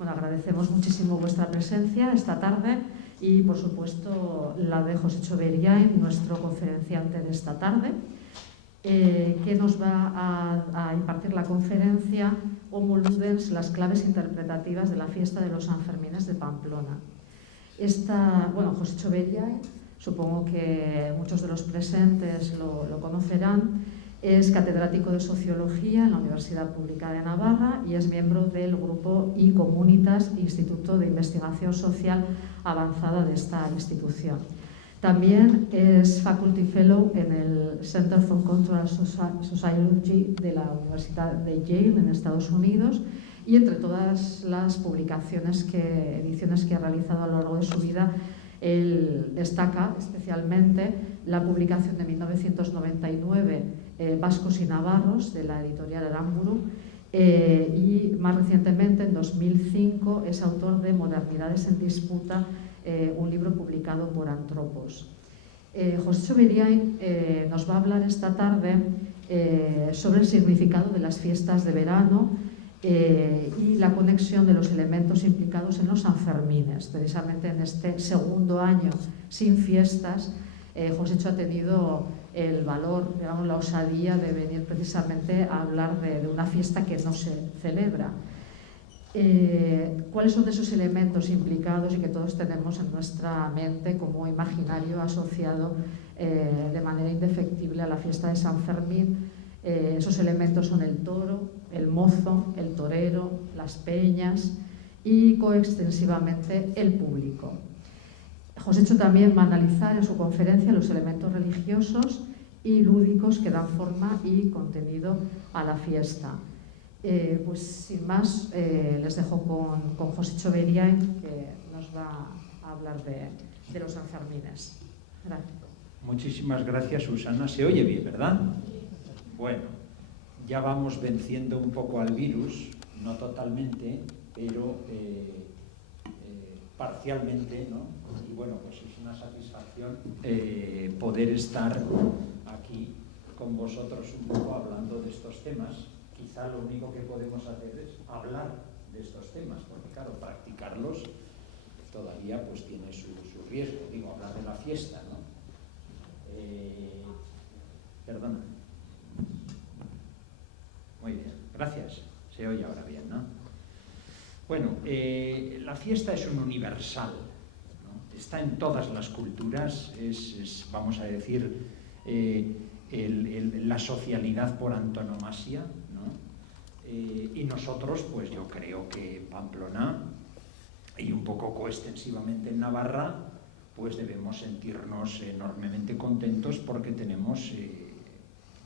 Bueno, agradecemos muchísimo vuestra presencia esta tarde y, por supuesto, la de José Choberiain, nuestro conferenciante de esta tarde, que nos va a impartir la conferencia Homo Ludens, las claves interpretativas de la fiesta de los Sanfermines de Pamplona. José Choberiain, supongo que muchos de los presentes lo conocerán, es catedrático de Sociología en la Universidad Pública de Navarra y es miembro del grupo I-Comunitas, Instituto de Investigación Social Avanzada de esta institución. También es Faculty Fellow en el Center for Cultural Sociology de la Universidad de Yale en Estados Unidos, y entre todas las ediciones que ha realizado a lo largo de su vida, él destaca especialmente la publicación de 1999, Vascos y Navarros, de la editorial Aramburu, y más recientemente, en 2005, es autor de Modernidades en Disputa, un libro publicado por Antropos. José Choberiain nos va a hablar esta tarde sobre el significado de las fiestas de verano y la conexión de los elementos implicados en los Sanfermines. Precisamente en este segundo año sin fiestas, Josécho ha tenido el valor, digamos, la osadía de venir precisamente a hablar de una fiesta que no se celebra. ¿Cuáles son esos elementos implicados y que todos tenemos en nuestra mente como imaginario asociado de manera indefectible a la fiesta de San Fermín? Esos elementos son el toro, el mozo, el torero, las peñas y coextensivamente el público. Josécho también va a analizar en su conferencia los elementos religiosos y lúdicos que dan forma y contenido a la fiesta. Pues sin más, les dejo con José Choberiain, que nos va a hablar de los Sanfermines. Gracias. Muchísimas gracias, Susana. Se oye bien, ¿verdad? Bueno, ya vamos venciendo un poco al virus, no totalmente, pero parcialmente, ¿no? Y bueno, pues es una satisfacción poder estar aquí con vosotros un poco hablando de estos temas. Quizá lo único que podemos hacer es hablar de estos temas, porque claro, practicarlos todavía pues tiene su riesgo. Digo, hablar de la fiesta, ¿no? Perdona. Muy bien, gracias. Se oye ahora bien, ¿no? Bueno, la fiesta es un universal, ¿no? Está en todas las culturas, vamos a decir, la socialidad por antonomasia, ¿no? Y nosotros, pues yo creo que Pamplona y un poco coextensivamente en Navarra, pues debemos sentirnos enormemente contentos porque tenemos,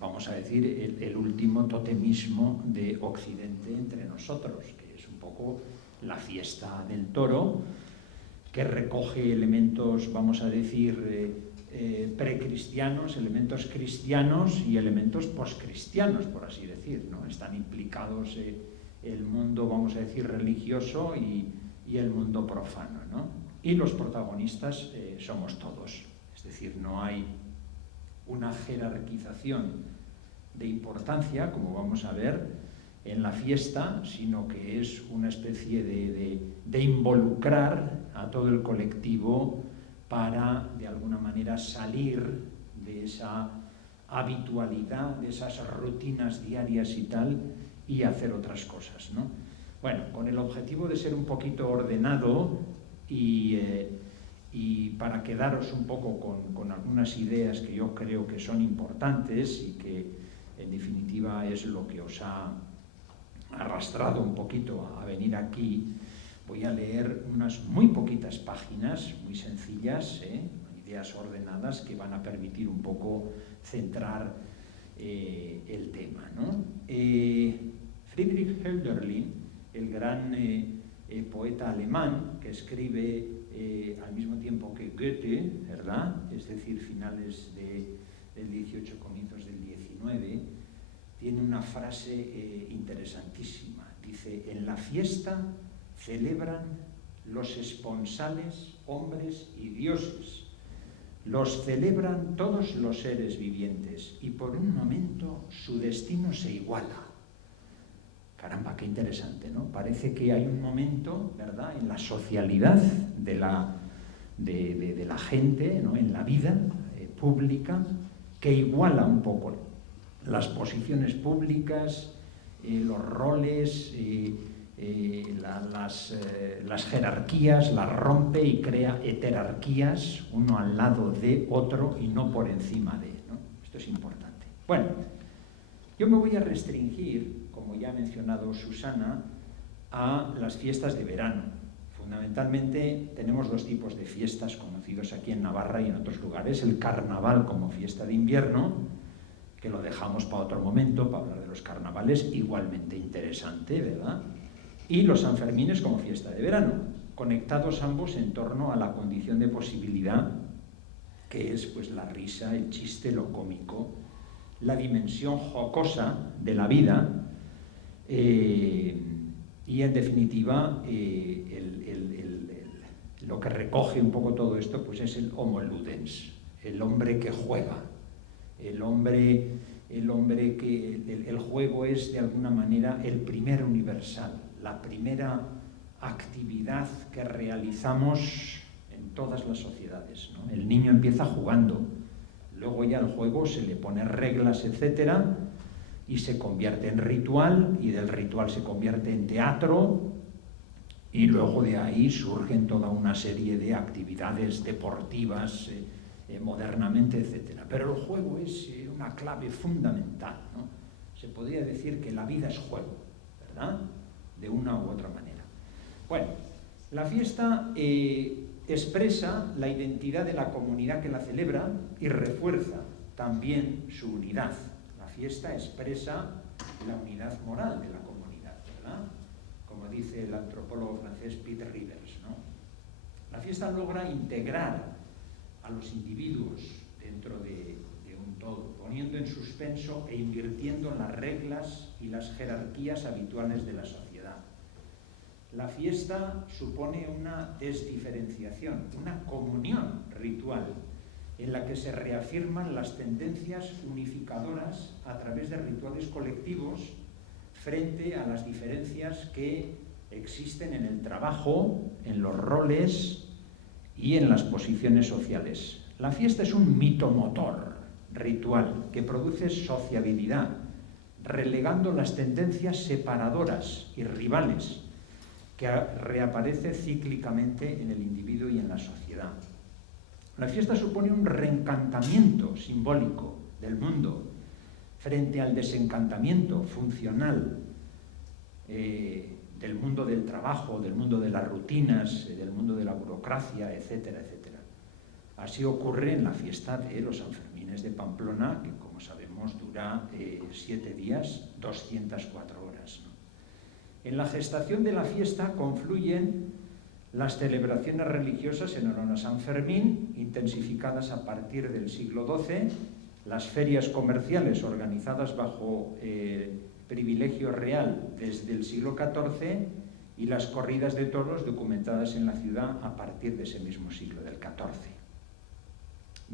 vamos a decir, el último totemismo de Occidente entre nosotros, que es un poco la fiesta del toro, que recoge elementos, vamos a decir, precristianos, elementos cristianos y elementos poscristianos, por así decir, ¿no? Están implicados el mundo, vamos a decir, religioso y el mundo profano, ¿no? Y los protagonistas somos todos, es decir, no hay una jerarquización de importancia, como vamos a ver en la fiesta, sino que es una especie de involucrar a todo el colectivo para, de alguna manera, salir de esa habitualidad, de esas rutinas diarias y tal, y hacer otras cosas, ¿no? Bueno, con el objetivo de ser un poquito ordenado y para quedaros un poco con algunas ideas que yo creo que son importantes y que, en definitiva, es lo que os ha arrastrado un poquito a venir aquí, voy a leer unas muy poquitas páginas, muy sencillas, ideas ordenadas que van a permitir un poco centrar el tema, ¿no? Friedrich Hölderlin, el gran poeta alemán que escribe al mismo tiempo que Goethe, ¿verdad? Es decir, finales del 18, comienzos del 19, tiene una frase interesantísima. Dice: en la fiesta celebran los esponsales hombres y dioses, los celebran todos los seres vivientes y por un momento su destino se iguala. Caramba, qué interesante, ¿no? Parece que hay un momento, ¿verdad?, en la socialidad de la gente, ¿no?, en la vida pública, que iguala un poco las posiciones públicas, los roles, las jerarquías, las rompe y crea heterarquías, uno al lado de otro y no por encima de, ¿no? Esto es importante. Bueno, yo me voy a restringir, como ya ha mencionado Susana, a las fiestas de verano. Fundamentalmente tenemos dos tipos de fiestas conocidos aquí en Navarra y en otros lugares. El carnaval como fiesta de invierno, que lo dejamos para otro momento, para hablar de los carnavales, igualmente interesante, ¿verdad? Y los Sanfermines como fiesta de verano, conectados ambos en torno a la condición de posibilidad, que es pues la risa, el chiste, lo cómico, la dimensión jocosa de la vida, y en definitiva lo que recoge un poco todo esto pues es el homo ludens, el hombre que juega, el juego es de alguna manera el primer universal, la primera actividad que realizamos en todas las sociedades, ¿no? El niño empieza jugando, luego ya al juego se le ponen reglas, etcétera, y se convierte en ritual, y del ritual se convierte en teatro, y luego de ahí surgen toda una serie de actividades deportivas, modernamente, etcétera. Pero el juego es una clave fundamental, ¿no? Se podría decir que la vida es juego, ¿verdad?, de una u otra manera. Bueno, la fiesta expresa la identidad de la comunidad que la celebra y refuerza también su unidad. La fiesta expresa la unidad moral de la comunidad, ¿verdad?, como dice el antropólogo francés Piet Rivers, ¿no? La fiesta logra integrar a los individuos dentro de un todo, poniendo en suspenso e invirtiendo las reglas y las jerarquías habituales de la sociedad. La fiesta supone una desdiferenciación, una comunión ritual en la que se reafirman las tendencias unificadoras a través de rituales colectivos frente a las diferencias que existen en el trabajo, en los roles y en las posiciones sociales. La fiesta es un mitomotor ritual que produce sociabilidad, relegando las tendencias separadoras y rivales que reaparece cíclicamente en el individuo y en la sociedad. La fiesta supone un reencantamiento simbólico del mundo frente al desencantamiento funcional del mundo del trabajo, del mundo de las rutinas, del mundo de la burocracia, etcétera, etcétera. Así ocurre en la fiesta de los Sanfermines de Pamplona, que como sabemos dura 7 días, 204 horas, ¿no? En la gestación de la fiesta confluyen las celebraciones religiosas en honor a San Fermín, intensificadas a partir del siglo XII, las ferias comerciales organizadas bajo privilegio real desde el siglo XIV y las corridas de toros documentadas en la ciudad a partir de ese mismo siglo, del XIV.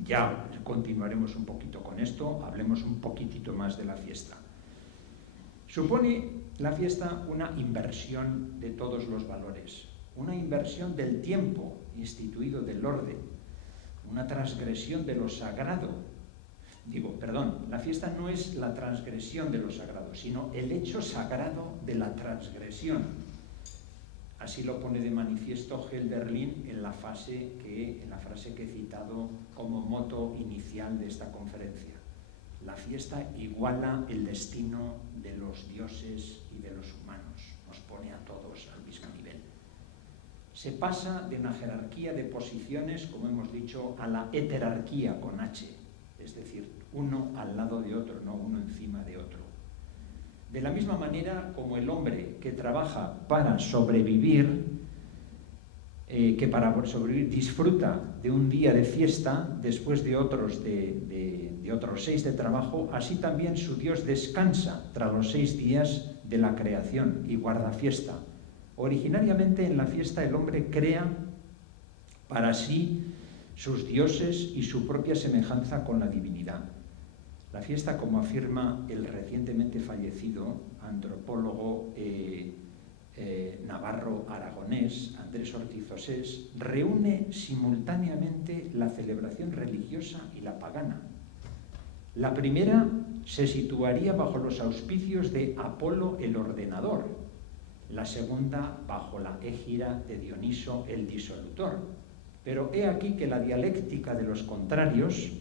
Ya continuaremos un poquito con esto, hablemos un poquitito más de la fiesta. Supone la fiesta una inversión de todos los valores, una inversión del tiempo instituido del orden, una transgresión de lo sagrado. La fiesta no es la transgresión de lo sagrado, sino el hecho sagrado de la transgresión. Así lo pone de manifiesto Hölderlin en la frase que he citado como moto inicial de esta conferencia. La fiesta iguala el destino de los dioses y de los humanos, nos pone a todos al mismo nivel. Se pasa de una jerarquía de posiciones, como hemos dicho, a la heterarquía con H, es decir, uno al lado de otro, no uno encima de otro. De la misma manera como el hombre que trabaja para sobrevivir, disfruta de un día de fiesta después de otros 6 de trabajo, así también su Dios descansa tras los 6 días de la creación y guarda fiesta. Originariamente en la fiesta el hombre crea para sí sus dioses y su propia semejanza con la divinidad. La fiesta, como afirma el recientemente fallecido antropólogo navarro-aragonés Andrés Ortiz Osés, reúne simultáneamente la celebración religiosa y la pagana. La primera se situaría bajo los auspicios de Apolo el ordenador, la segunda bajo la égida de Dioniso el disolutor. Pero he aquí que la dialéctica de los contrarios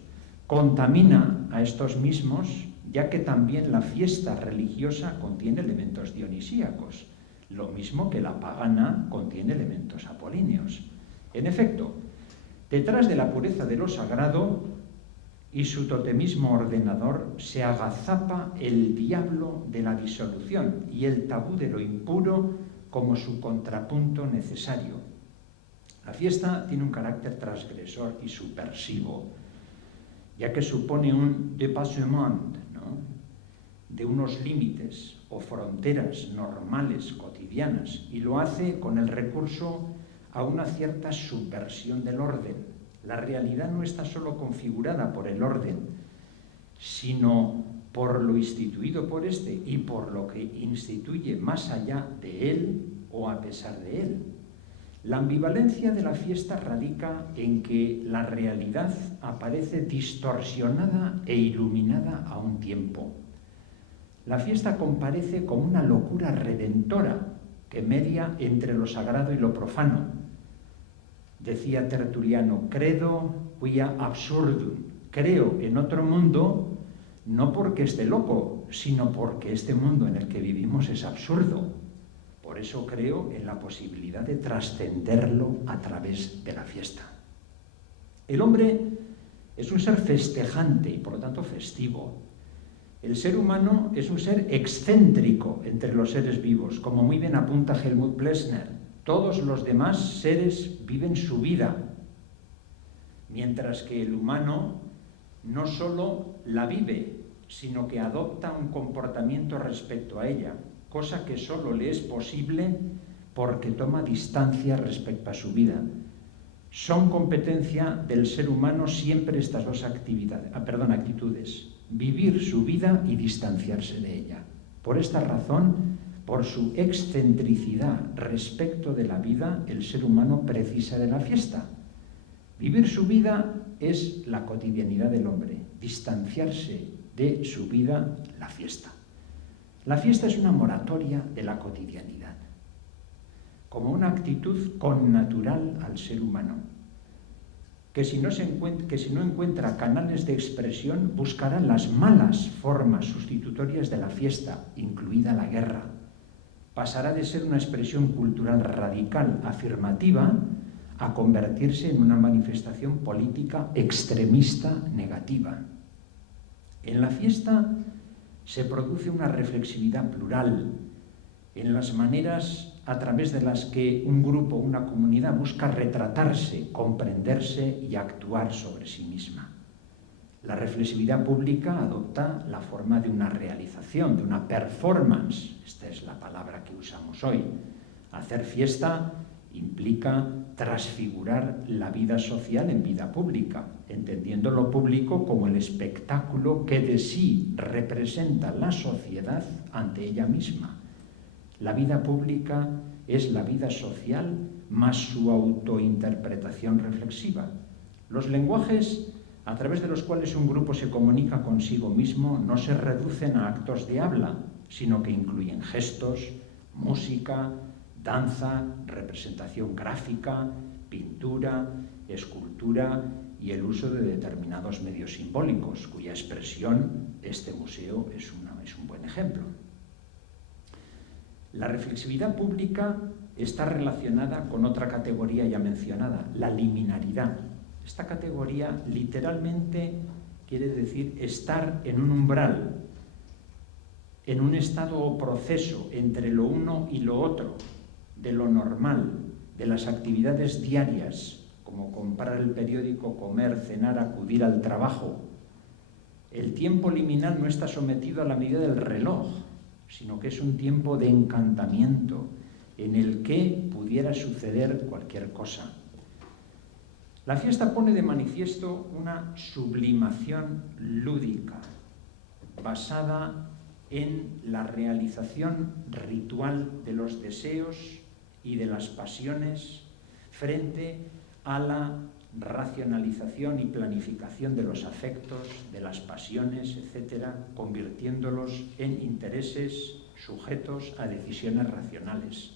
contamina a estos mismos, ya que también la fiesta religiosa contiene elementos dionisíacos, lo mismo que la pagana contiene elementos apolíneos. En efecto, detrás de la pureza de lo sagrado y su totemismo ordenador se agazapa el diablo de la disolución y el tabú de lo impuro como su contrapunto necesario. La fiesta tiene un carácter transgresor y subversivo, ya que supone un dépassement, ¿no?, de unos límites o fronteras normales, cotidianas, y lo hace con el recurso a una cierta subversión del orden. La realidad no está solo configurada por el orden, sino por lo instituido por éste y por lo que instituye más allá de él o a pesar de él. La ambivalencia de la fiesta radica en que la realidad aparece distorsionada e iluminada a un tiempo. La fiesta comparece como una locura redentora que media entre lo sagrado y lo profano. Decía Tertuliano, credo quia absurdum, creo en otro mundo no porque esté loco, sino porque este mundo en el que vivimos es absurdo. Por eso creo en la posibilidad de trascenderlo a través de la fiesta. El hombre es un ser festejante y por lo tanto festivo. El ser humano es un ser excéntrico entre los seres vivos, como muy bien apunta Helmut Plessner. Todos los demás seres viven su vida, mientras que el humano no solo la vive, sino que adopta un comportamiento respecto a ella, cosa que solo le es posible porque toma distancia respecto a su vida. Son competencia del ser humano siempre estas dos actitudes, vivir su vida y distanciarse de ella. Por esta razón, por su excentricidad respecto de la vida, el ser humano precisa de la fiesta. Vivir su vida es la cotidianidad del hombre, distanciarse de su vida, la fiesta. La fiesta es una moratoria de la cotidianidad, como una actitud connatural al ser humano, que si no encuentra canales de expresión, buscará las malas formas sustitutorias de la fiesta, incluida la guerra. Pasará de ser una expresión cultural radical, afirmativa, a convertirse en una manifestación política extremista, negativa. En la fiesta se produce una reflexividad plural en las maneras a través de las que un grupo, una comunidad busca retratarse, comprenderse y actuar sobre sí misma. La reflexividad pública adopta la forma de una realización, de una performance. Esta es la palabra que usamos hoy. Hacer fiesta implica transfigurar la vida social en vida pública, entendiendo lo público como el espectáculo que de sí representa la sociedad ante ella misma. La vida pública es la vida social más su autointerpretación reflexiva. Los lenguajes a través de los cuales un grupo se comunica consigo mismo no se reducen a actos de habla, sino que incluyen gestos, música, danza, representación gráfica, pintura, escultura y el uso de determinados medios simbólicos, cuya expresión este museo es un buen ejemplo. La reflexividad pública está relacionada con otra categoría ya mencionada, la liminaridad. Esta categoría literalmente quiere decir estar en un umbral, en un estado o proceso entre lo uno y lo otro, de lo normal, de las actividades diarias, como comprar el periódico, comer, cenar, acudir al trabajo. El tiempo liminal no está sometido a la medida del reloj, sino que es un tiempo de encantamiento en el que pudiera suceder cualquier cosa. La fiesta pone de manifiesto una sublimación lúdica, basada en la realización ritual de los deseos y de las pasiones frente a la racionalización y planificación de los afectos, de las pasiones, etcétera, convirtiéndolos en intereses sujetos a decisiones racionales.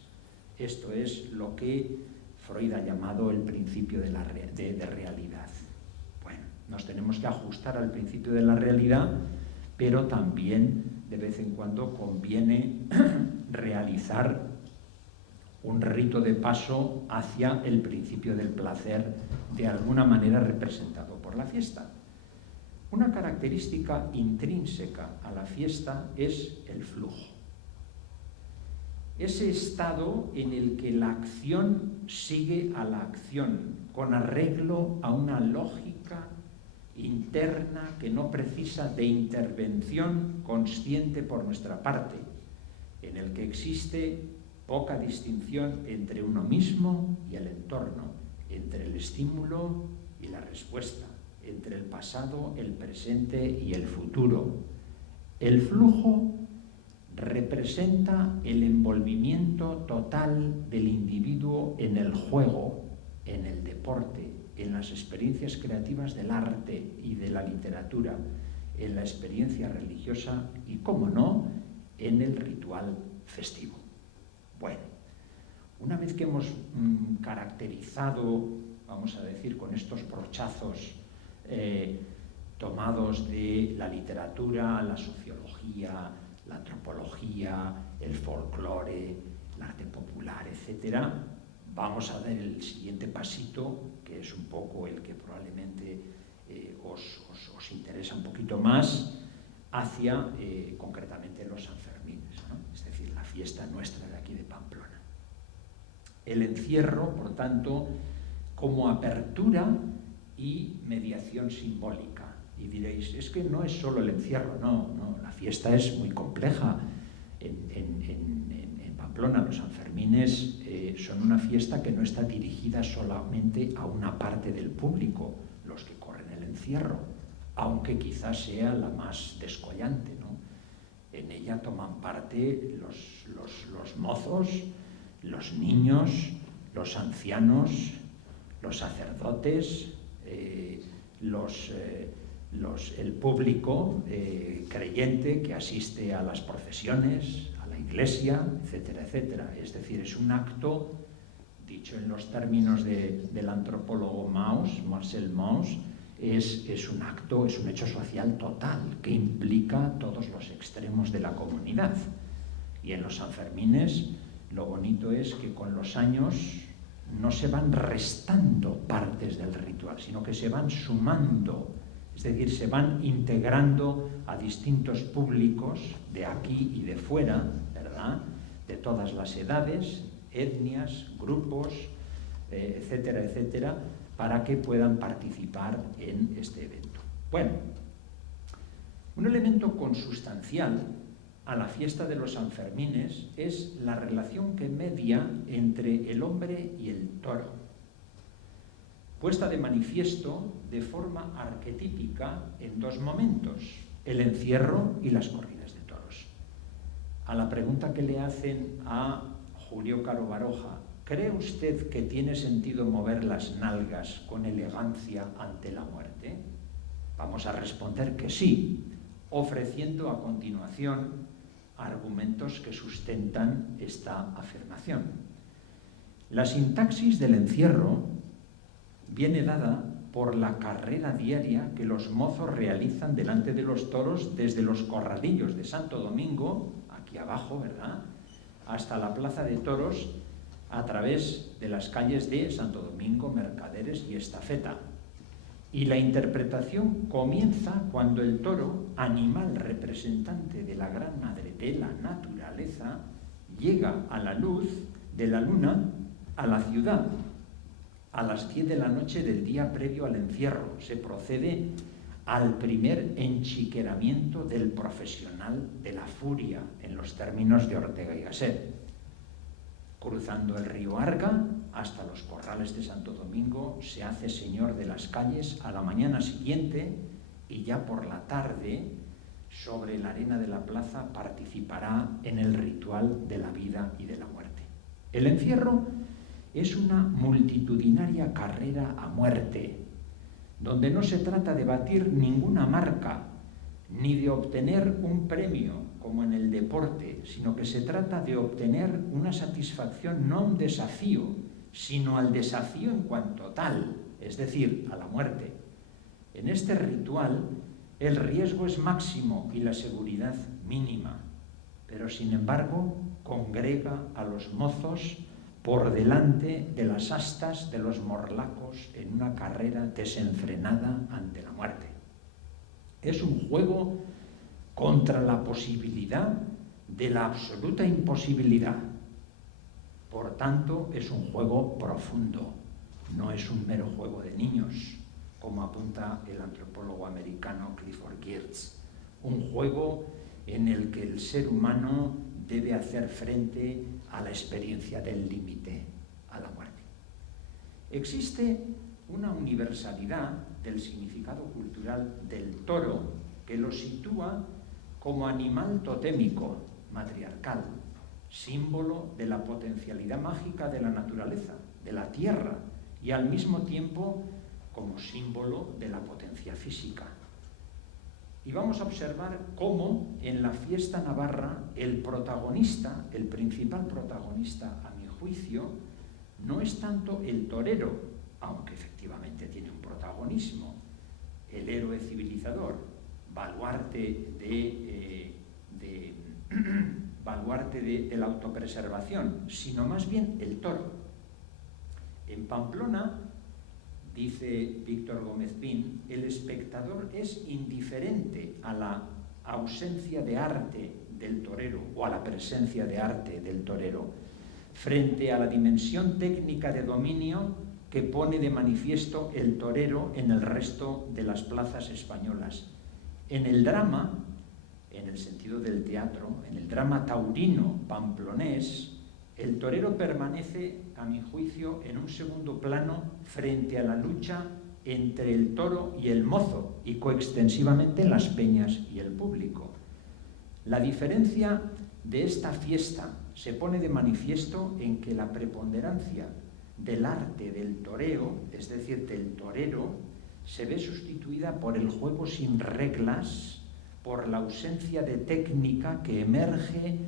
Esto es lo que Freud ha llamado el principio de realidad. Bueno, nos tenemos que ajustar al principio de la realidad, pero también de vez en cuando conviene realizar un rito de paso hacia el principio del placer, de alguna manera representado por la fiesta. Una característica intrínseca a la fiesta es el flujo. Ese estado en el que la acción sigue a la acción, con arreglo a una lógica interna que no precisa de intervención consciente por nuestra parte, en el que existe poca distinción entre uno mismo y el entorno, entre el estímulo y la respuesta, entre el pasado, el presente y el futuro. El flujo representa el envolvimiento total del individuo en el juego, en el deporte, en las experiencias creativas del arte y de la literatura, en la experiencia religiosa y, cómo no, en el ritual festivo. Bueno, una vez que hemos caracterizado, vamos a decir, con estos brochazos tomados de la literatura, la sociología, la antropología, el folclore, el arte popular, etc., vamos a dar el siguiente pasito, que es un poco el que probablemente os interesa un poquito más, hacia concretamente los Sanfermines, ¿no? Es decir, la fiesta nuestra de aquí de Pamplona. El encierro, por tanto, como apertura y mediación simbólica. Y diréis, es que no es solo el encierro, no, la fiesta es muy compleja. En Pamplona los Sanfermines son una fiesta que no está dirigida solamente a una parte del público, los que corren el encierro, aunque quizás sea la más descollante, ¿no? En ella toman parte los mozos, los niños, los ancianos, los sacerdotes, el público creyente que asiste a las procesiones, a la iglesia, etcétera, etcétera. Es decir, es un acto, dicho en los términos del antropólogo Marcel Mauss, es un acto, es un hecho social total que implica todos los extremos de la comunidad. Y en los Sanfermines lo bonito es que con los años no se van restando partes del ritual, sino que se van sumando, es decir, se van integrando a distintos públicos de aquí y de fuera, ¿verdad?, de todas las edades, etnias, grupos, etcétera, etcétera, para que puedan participar en este evento. Bueno, un elemento consustancial a la fiesta de los Sanfermines es la relación que media entre el hombre y el toro, puesta de manifiesto de forma arquetípica en dos momentos, el encierro y las corridas de toros. A la pregunta que le hacen a Julio Caro Baroja, ¿cree usted que tiene sentido mover las nalgas con elegancia ante la muerte? Vamos a responder que sí, ofreciendo a continuación argumentos que sustentan esta afirmación. La sintaxis del encierro viene dada por la carrera diaria que los mozos realizan delante de los toros desde los corralillos de Santo Domingo, aquí abajo, ¿verdad?, hasta la plaza de toros, a través de las calles de Santo Domingo, Mercaderes y Estafeta. Y la interpretación comienza cuando el toro, animal representante de la gran madre de la naturaleza, llega a la luz de la luna a la ciudad. A las 10 de la noche del día previo al encierro se procede al primer enchiqueramiento del profesional de la furia, en los términos de Ortega y Gasset. Cruzando el río Arga hasta los corrales de Santo Domingo, se hace señor de las calles a la mañana siguiente y ya por la tarde sobre la arena de la plaza participará en el ritual de la vida y de la muerte. El encierro es una multitudinaria carrera a muerte, donde no se trata de batir ninguna marca, ni de obtener un premio, como en el deporte, sino que se trata de obtener una satisfacción no a un desafío, sino al desafío en cuanto tal, es decir, a la muerte. En este ritual, el riesgo es máximo y la seguridad mínima, pero sin embargo, congrega a los mozos por delante de las astas de los morlacos en una carrera desenfrenada ante la muerte. Es un juego contra la posibilidad de la absoluta imposibilidad. Por tanto, es un juego profundo, no es un mero juego de niños, como apunta el antropólogo americano Clifford Geertz. Un juego en el que el ser humano debe hacer frente a la experiencia del límite, a la muerte. Existe una universalidad del significado cultural del toro que lo sitúa como animal totémico, matriarcal, símbolo de la potencialidad mágica de la naturaleza, de la tierra, y al mismo tiempo como símbolo de la potencia física. Y vamos a observar cómo en la fiesta navarra el protagonista, el principal protagonista a mi juicio, no es tanto el torero, aunque efectivamente tiene un protagonismo, el héroe civilizador, baluarte de la autopreservación, sino más bien el toro. En Pamplona, dice Víctor Gómez Pin, el espectador es indiferente a la ausencia de arte del torero o a la presencia de arte del torero frente a la dimensión técnica de dominio que pone de manifiesto el torero en el resto de las plazas españolas. En el drama, en el sentido del teatro, en el drama taurino pamplonés, el torero permanece, a mi juicio, en un segundo plano frente a la lucha entre el toro y el mozo y coextensivamente en las peñas y el público. La diferencia de esta fiesta se pone de manifiesto en que la preponderancia del arte del toreo, es decir, del torero, se ve sustituida por el juego sin reglas, por la ausencia de técnica que emerge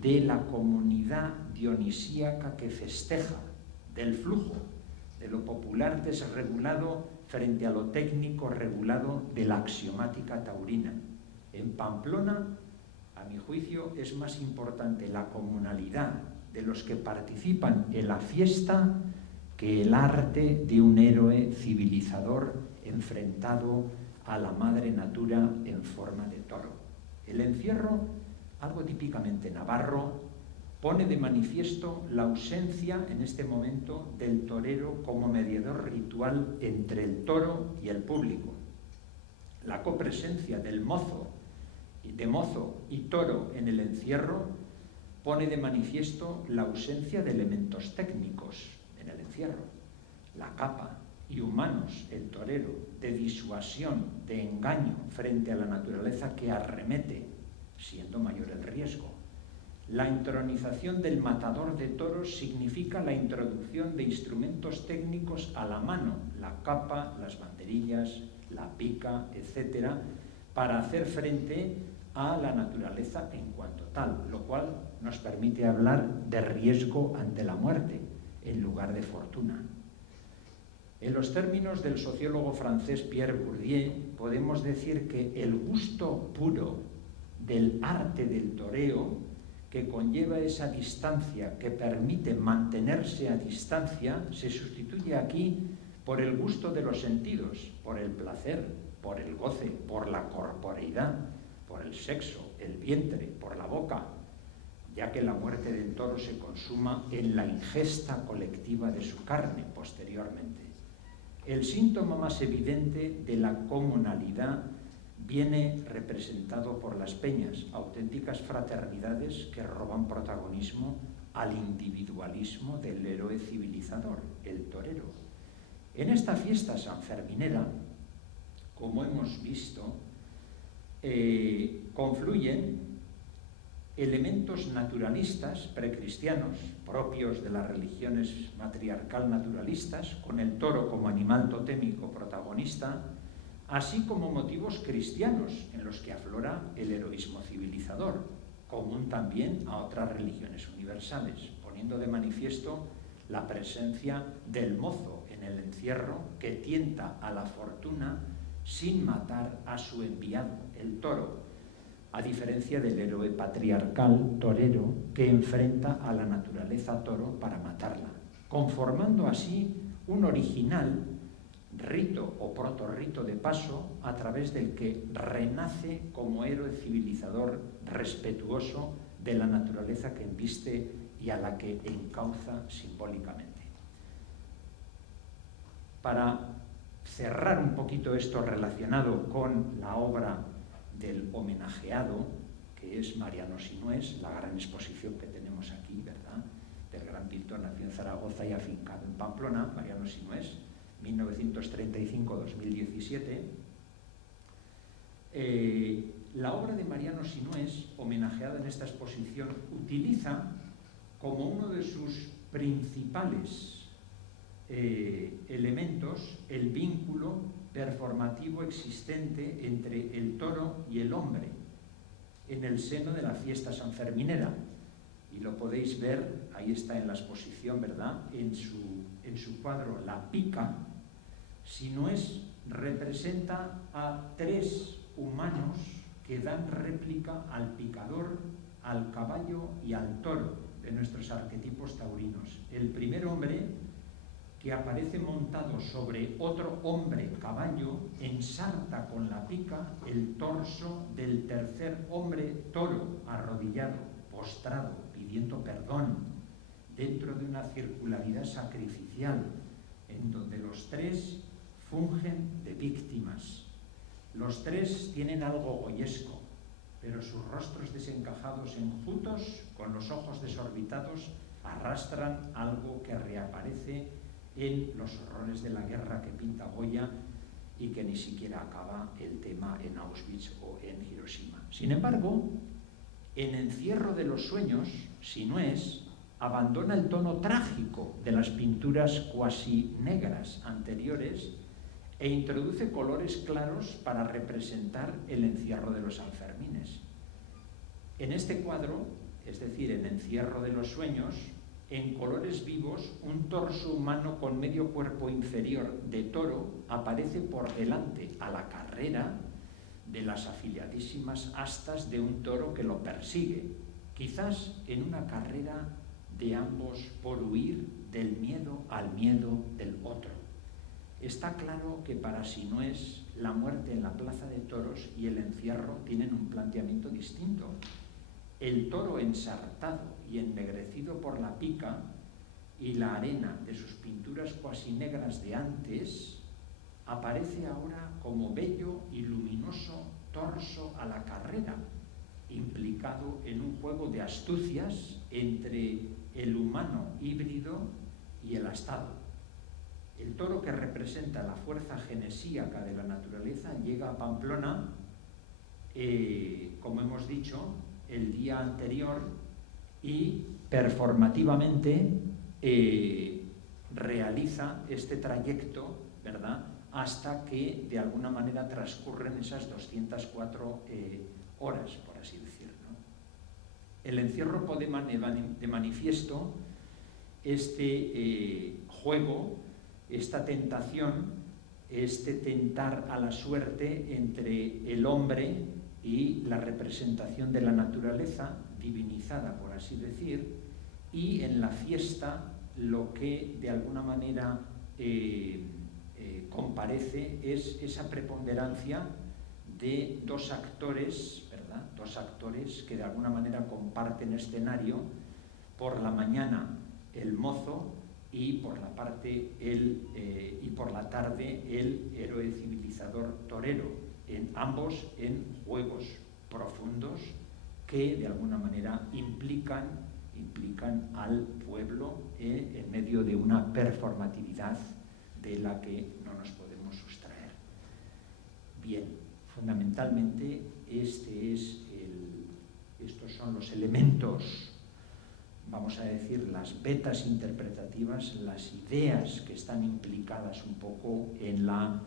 de la comunidad dionisíaca que festeja, del flujo, de lo popular desregulado frente a lo técnico regulado de la axiomática taurina. En Pamplona, a mi juicio, es más importante la comunalidad de los que participan en la fiesta que el arte de un héroe civilizador enfrentado a la madre natura en forma de toro. El encierro, algo típicamente navarro, pone de manifiesto la ausencia en este momento del torero como mediador ritual entre el toro y el público. La copresencia del mozo y toro en el encierro pone de manifiesto la ausencia de elementos técnicos en el encierro. La capa y humanos, el torero, de disuasión, de engaño frente a la naturaleza que arremete, siendo mayor el riesgo. La entronización del matador de toros significa la introducción de instrumentos técnicos a la mano, la capa, las banderillas, la pica, etc., para hacer frente a la naturaleza en cuanto tal, lo cual nos permite hablar de riesgo ante la muerte en lugar de fortuna. En los términos del sociólogo francés Pierre Bourdieu, podemos decir que el gusto puro del arte del toreo, que conlleva esa distancia, que permite mantenerse a distancia, se sustituye aquí por el gusto de los sentidos, por el placer, por el goce, por la corporeidad, por el sexo, el vientre, por la boca, ya que la muerte del toro se consuma en la ingesta colectiva de su carne posteriormente. El síntoma más evidente de la comunalidad viene representado por las peñas, auténticas fraternidades que roban protagonismo al individualismo del héroe civilizador, el torero. En esta fiesta sanferminera, como hemos visto, confluyen elementos naturalistas precristianos propios de las religiones matriarcal naturalistas, con el toro como animal totémico protagonista, así como motivos cristianos en los que aflora el heroísmo civilizador, común también a otras religiones universales, poniendo de manifiesto la presencia del mozo en el encierro que tienta a la fortuna sin matar a su enviado, el toro, a diferencia del héroe patriarcal torero que enfrenta a la naturaleza toro para matarla, conformando así un original rito o protorrito de paso a través del que renace como héroe civilizador respetuoso de la naturaleza que embiste y a la que encauza simbólicamente. Para cerrar un poquito esto relacionado con la obra del homenajeado, que es Mariano Sinués, la gran exposición que tenemos aquí, ¿verdad?, del gran pintor nacido en Zaragoza y afincado en Pamplona, Mariano Sinués, 1935-2017. La obra de Mariano Sinués, homenajeada en esta exposición, utiliza como uno de sus principales elementos el vínculo performativo existente entre el toro y el hombre en el seno de la fiesta sanferminera. Y lo podéis ver, ahí está en la exposición, ¿verdad?, en su cuadro La Pica. Sinués representa a 3 humanos que dan réplica al picador, al caballo y al toro de nuestros arquetipos taurinos. El primer hombre, que aparece montado sobre otro hombre caballo, ensarta con la pica el torso del tercer hombre toro, arrodillado, postrado, pidiendo perdón, dentro de una circularidad sacrificial, en donde los 3 fungen de víctimas. Los 3 tienen algo goyesco, pero sus rostros desencajados, enjutos, con los ojos desorbitados, arrastran algo que reaparece en los horrores de la guerra que pinta Goya y que ni siquiera acaba el tema en Auschwitz o en Hiroshima. Sin embargo, en Encierro de los sueños, Sinués abandona el tono trágico de las pinturas cuasi negras anteriores e introduce colores claros para representar el encierro de los Sanfermines. En este cuadro, es decir, en Encierro de los sueños, en colores vivos, un torso humano con medio cuerpo inferior de toro aparece por delante a la carrera de las afiliadísimas astas de un toro que lo persigue, quizás en una carrera de ambos por huir del miedo al miedo del otro. Está claro que para Sinués la muerte en la plaza de toros y el encierro tienen un planteamiento distinto. El toro ensartado y ennegrecido por la pica y la arena de sus pinturas cuasi negras de antes aparece ahora como bello y luminoso torso a la carrera, implicado en un juego de astucias entre el humano híbrido y el astado. El toro, que representa la fuerza genesíaca de la naturaleza, llega a Pamplona, como hemos dicho, el día anterior, y performativamente realiza este trayecto, ¿verdad?, hasta que de alguna manera transcurren esas 204 horas, por así decirlo. El encierro pone de manifiesto este juego, esta tentación, este tentar a la suerte entre el hombre y la representación de la naturaleza, divinizada, por así decir, y en la fiesta lo que de alguna manera comparece es esa preponderancia de 2 actores, ¿verdad?, 2 actores que de alguna manera comparten escenario, por la mañana el mozo y por la tarde el héroe civilizador torero, ambos en juegos profundos que de alguna manera implican al pueblo en medio de una performatividad de la que no nos podemos sustraer. Bien, fundamentalmente estos son los elementos, vamos a decir, las vetas interpretativas, las ideas que están implicadas un poco en la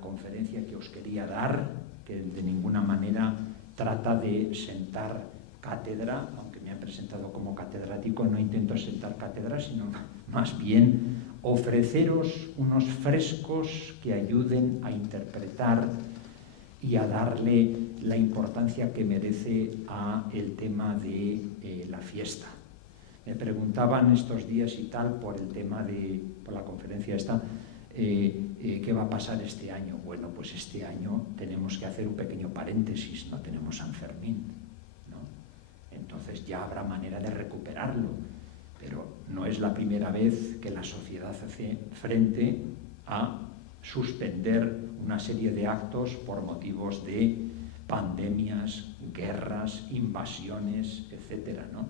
conferencia que os quería dar, que de ninguna manera trata de sentar cátedra, aunque me han presentado como catedrático, no intento sentar cátedra, sino más bien ofreceros unos frescos que ayuden a interpretar y a darle la importancia que merece a el tema de la fiesta. Me preguntaban estos días y tal por el tema por la conferencia esta, ¿qué va a pasar este año? Bueno, pues este año tenemos que hacer un pequeño paréntesis, no tenemos San Fermín, ¿no? Entonces ya habrá manera de recuperarlo, pero no es la primera vez que la sociedad hace frente a suspender una serie de actos por motivos de pandemias, guerras, invasiones, etcétera, ¿no?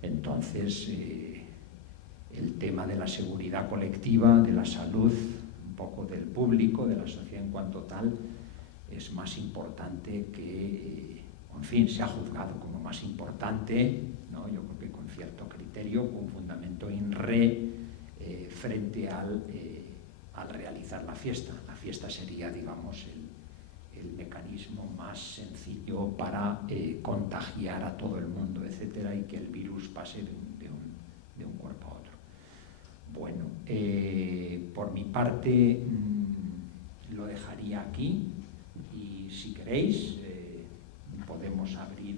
Entonces, el tema de la seguridad colectiva, de la salud, un poco del público, de la sociedad en cuanto tal, es más importante que, en fin, se ha juzgado como más importante, ¿no? Yo creo que con cierto criterio, con fundamento in re, frente al realizar la fiesta. La fiesta sería, digamos, el mecanismo más sencillo para contagiar a todo el mundo, etcétera, y que el virus pase de un cuerpo a otro. Bueno, por mi parte lo dejaría aquí y si queréis podemos abrir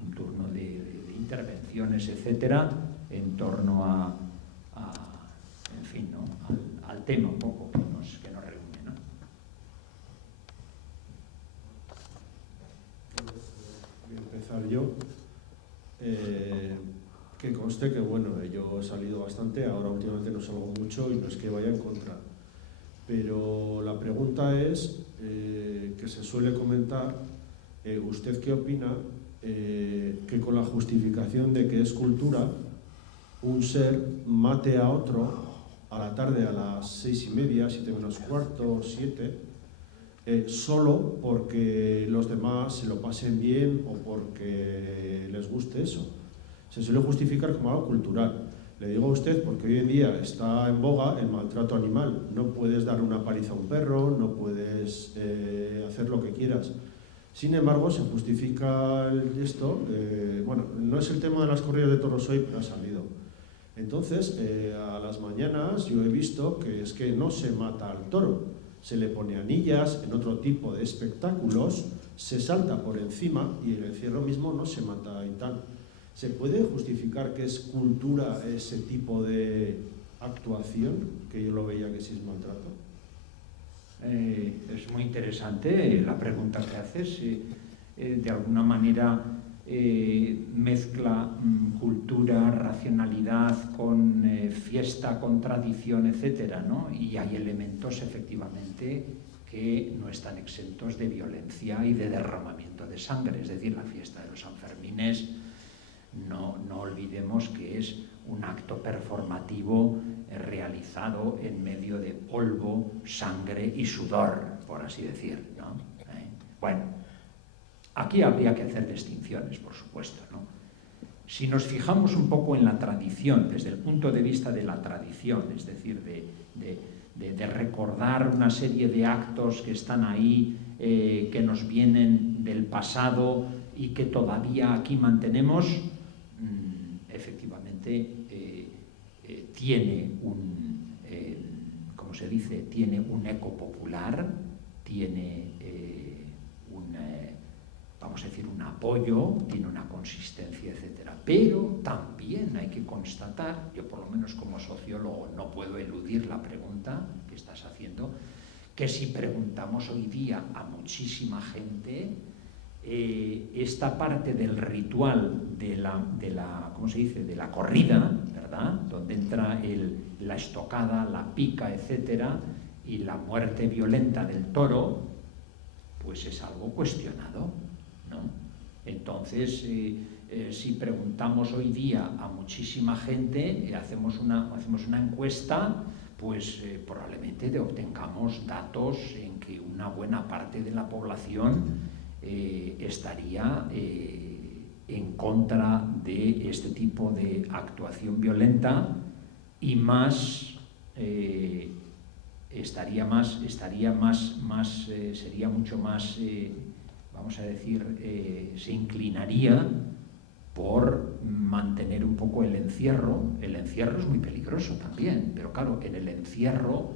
un turno de intervenciones, etcétera, en torno en fin, ¿no? al tema un poco que nos reúne, ¿no? Voy a empezar yo. Que conste que, bueno, yo he salido bastante, ahora últimamente no salgo mucho y no es que vaya en contra. Pero la pregunta es, que se suele comentar, ¿usted qué opina que con la justificación de que es cultura, un ser mate a otro a la tarde a las 6:30, 7 menos cuarto, 7, solo porque los demás se lo pasen bien o porque les guste eso? Se suele justificar como algo cultural. Le digo a usted porque hoy en día está en boga el maltrato animal. No puedes dar una paliza a un perro, no puedes hacer lo que quieras. Sin embargo, se justifica esto. Bueno, no es el tema de las corridas de toros hoy, pero ha salido. Entonces, a las mañanas yo he visto que es que no se mata al toro, se le pone anillas en otro tipo de espectáculos, se salta por encima y en el encierro mismo no se mata y tal. ¿Se puede justificar que es cultura ese tipo de actuación, que yo lo veía que sí es maltrato? Es muy interesante la pregunta que haces. De alguna manera mezcla cultura, racionalidad con fiesta, con tradición, etcétera, ¿no? Y hay elementos efectivamente que no están exentos de violencia y de derramamiento de sangre. Es decir, la fiesta de los Sanfermines, no olvidemos que es un acto performativo realizado en medio de polvo, sangre y sudor, por así decir, ¿no? Bueno, aquí habría que hacer distinciones, por supuesto, ¿no? Si nos fijamos un poco en la tradición, desde el punto de vista de la tradición, es decir, de recordar una serie de actos que están ahí, que nos vienen del pasado y que todavía aquí mantenemos, efectivamente tiene ¿cómo se dice? Tiene un eco popular, tiene vamos a decir, un apoyo, tiene una consistencia, etcétera. Pero también hay que constatar, yo por lo menos como sociólogo no puedo eludir la pregunta que estás haciendo, que si preguntamos hoy día a muchísima gente, esta parte del ritual de la ¿cómo se dice?, de la corrida, ¿verdad?, donde entra la estocada, la pica, etcétera, y la muerte violenta del toro, pues es algo cuestionado, ¿no? Entonces, si preguntamos hoy día a muchísima gente, hacemos una encuesta, pues probablemente obtengamos datos en que una buena parte de la población estaría en contra de este tipo de actuación violenta y más sería mucho más, vamos a decir, se inclinaría por mantener un poco el encierro. El encierro es muy peligroso también, pero claro, en el encierro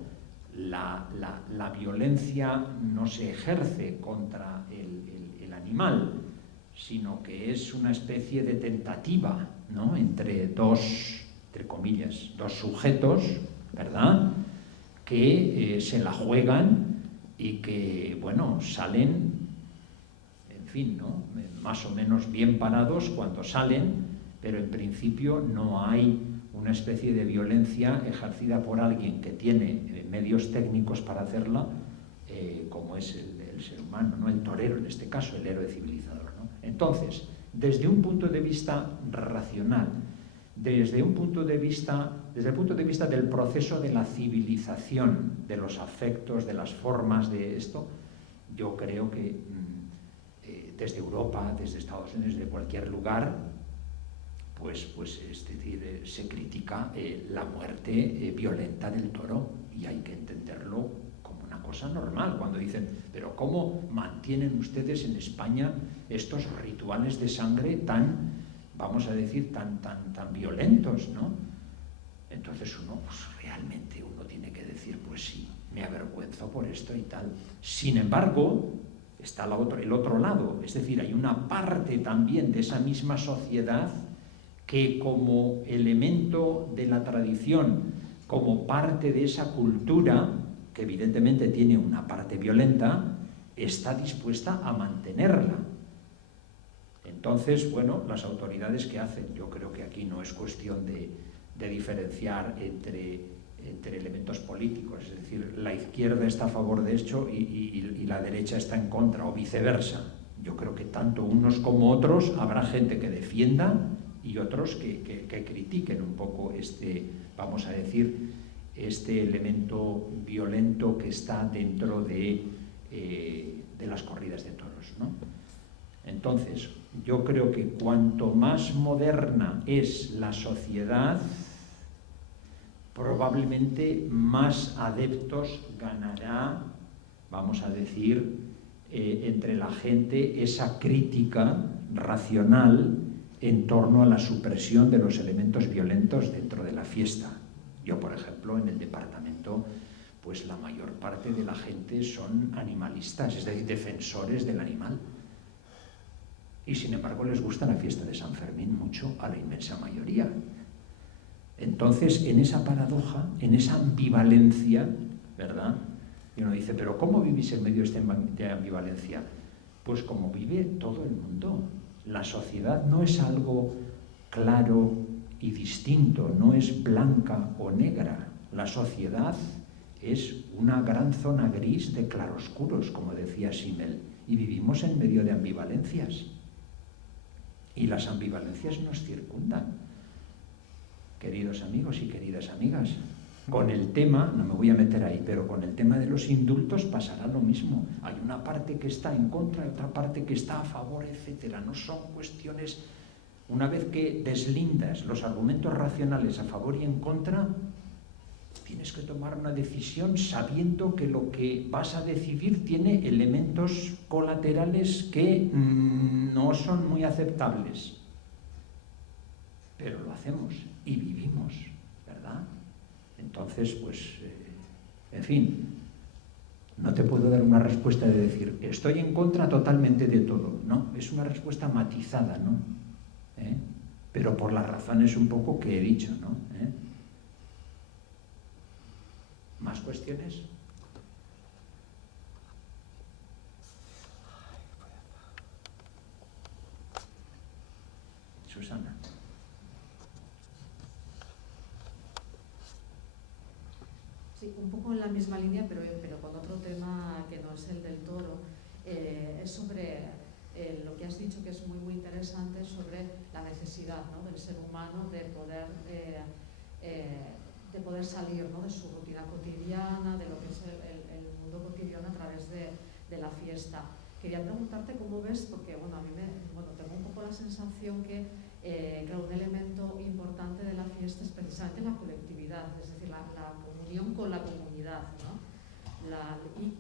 la violencia no se ejerce contra el animal, sino que es una especie de tentativa, ¿no?, entre dos, entre comillas, dos sujetos, ¿verdad?, que se la juegan y que, bueno, salen, en fin, ¿no?, más o menos bien parados cuando salen, pero en principio no hay una especie de violencia ejercida por alguien que tiene medios técnicos para hacerla, como es el ser humano, ¿no?, el torero en este caso, el héroe civilizador, ¿no? Entonces, desde un punto de vista racional, desde el punto de vista del proceso de la civilización, de los afectos, de las formas de esto, yo creo que desde Europa, desde Estados Unidos, de cualquier lugar, pues es decir, se critica la muerte violenta del toro, y hay que entenderlo como una cosa normal. Cuando dicen, pero ¿cómo mantienen ustedes en España estos rituales de sangre tan, vamos a decir, tan violentos, ¿no? Entonces realmente uno tiene que decir, pues sí, me avergüenzo por esto y tal. Sin embargo, está el otro lado, es decir, hay una parte también de esa misma sociedad que, como elemento de la tradición, como parte de esa cultura, que evidentemente tiene una parte violenta, está dispuesta a mantenerla. Entonces, bueno, las autoridades, ¿qué hacen? Yo creo que aquí no es cuestión de diferenciar entre elementos políticos, es decir, la izquierda está a favor de esto y la derecha está en contra, o viceversa. Yo creo que tanto unos como otros habrá gente que defienda y otros que critiquen un poco vamos a decir, este elemento violento que está dentro de las corridas de toros, ¿no? Entonces, yo creo que cuanto más moderna es la sociedad, probablemente más adeptos ganará, vamos a decir, entre la gente esa crítica racional en torno a la supresión de los elementos violentos dentro de la fiesta. Yo, por ejemplo, en el departamento, pues la mayor parte de la gente son animalistas, es decir, defensores del animal. Y sin embargo les gusta la fiesta de San Fermín mucho, a la inmensa mayoría. Entonces, en esa paradoja, en esa ambivalencia, ¿verdad?, y uno dice, pero ¿cómo vivís en medio de ambivalencia? Pues como vive todo el mundo. La sociedad no es algo claro y distinto, no es blanca o negra. La sociedad es una gran zona gris de claroscuros, como decía Simmel, y vivimos en medio de ambivalencias. Y las ambivalencias nos circundan. Queridos amigos y queridas amigas, con el tema, no me voy a meter ahí, pero con el tema de los indultos pasará lo mismo. Hay una parte que está en contra y otra parte que está a favor, etcétera. No son cuestiones. Una vez que deslindas los argumentos racionales a favor y en contra, tienes que tomar una decisión sabiendo que lo que vas a decidir tiene elementos colaterales que no son muy aceptables. Pero lo hacemos y vivimos, ¿verdad? Entonces, pues, en fin, no te puedo dar una respuesta de decir, estoy en contra totalmente de todo, ¿no? Es una respuesta matizada, ¿no? Pero por las razones un poco que he dicho, ¿no? ¿Más cuestiones? Susana. Sí, un poco en la misma línea, pero con otro tema que no es el del toro. Es sobre lo que has dicho, que es muy, muy interesante, sobre la necesidad, ¿no?, del ser humano de poder de poder salir, ¿no?, de su rutina cotidiana, de lo que es el mundo cotidiano a través de la fiesta. Quería preguntarte cómo ves, porque bueno, a mí tengo un poco la sensación que claro, un elemento importante de la fiesta es precisamente la colectividad, es decir, la comunión con la comunidad, ¿no? Y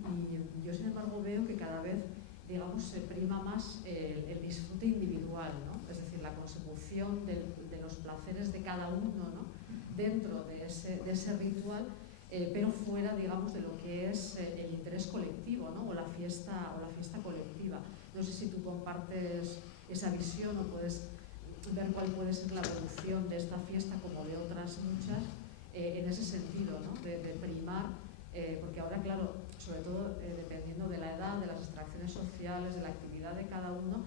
yo sin embargo veo que cada vez, digamos, se prima más el disfrute individual, ¿no? Es decir, la consecución de los placeres de cada uno, ¿no?, dentro de ese ritual, pero fuera, digamos, de lo que es el interés colectivo, ¿no?, o la fiesta colectiva. No sé si tú compartes esa visión o puedes ver cuál puede ser la evolución de esta fiesta, como de otras muchas, en ese sentido, ¿no?, de primar, porque ahora, claro, sobre todo dependiendo de la edad, de las extracciones sociales, de la actividad de cada uno,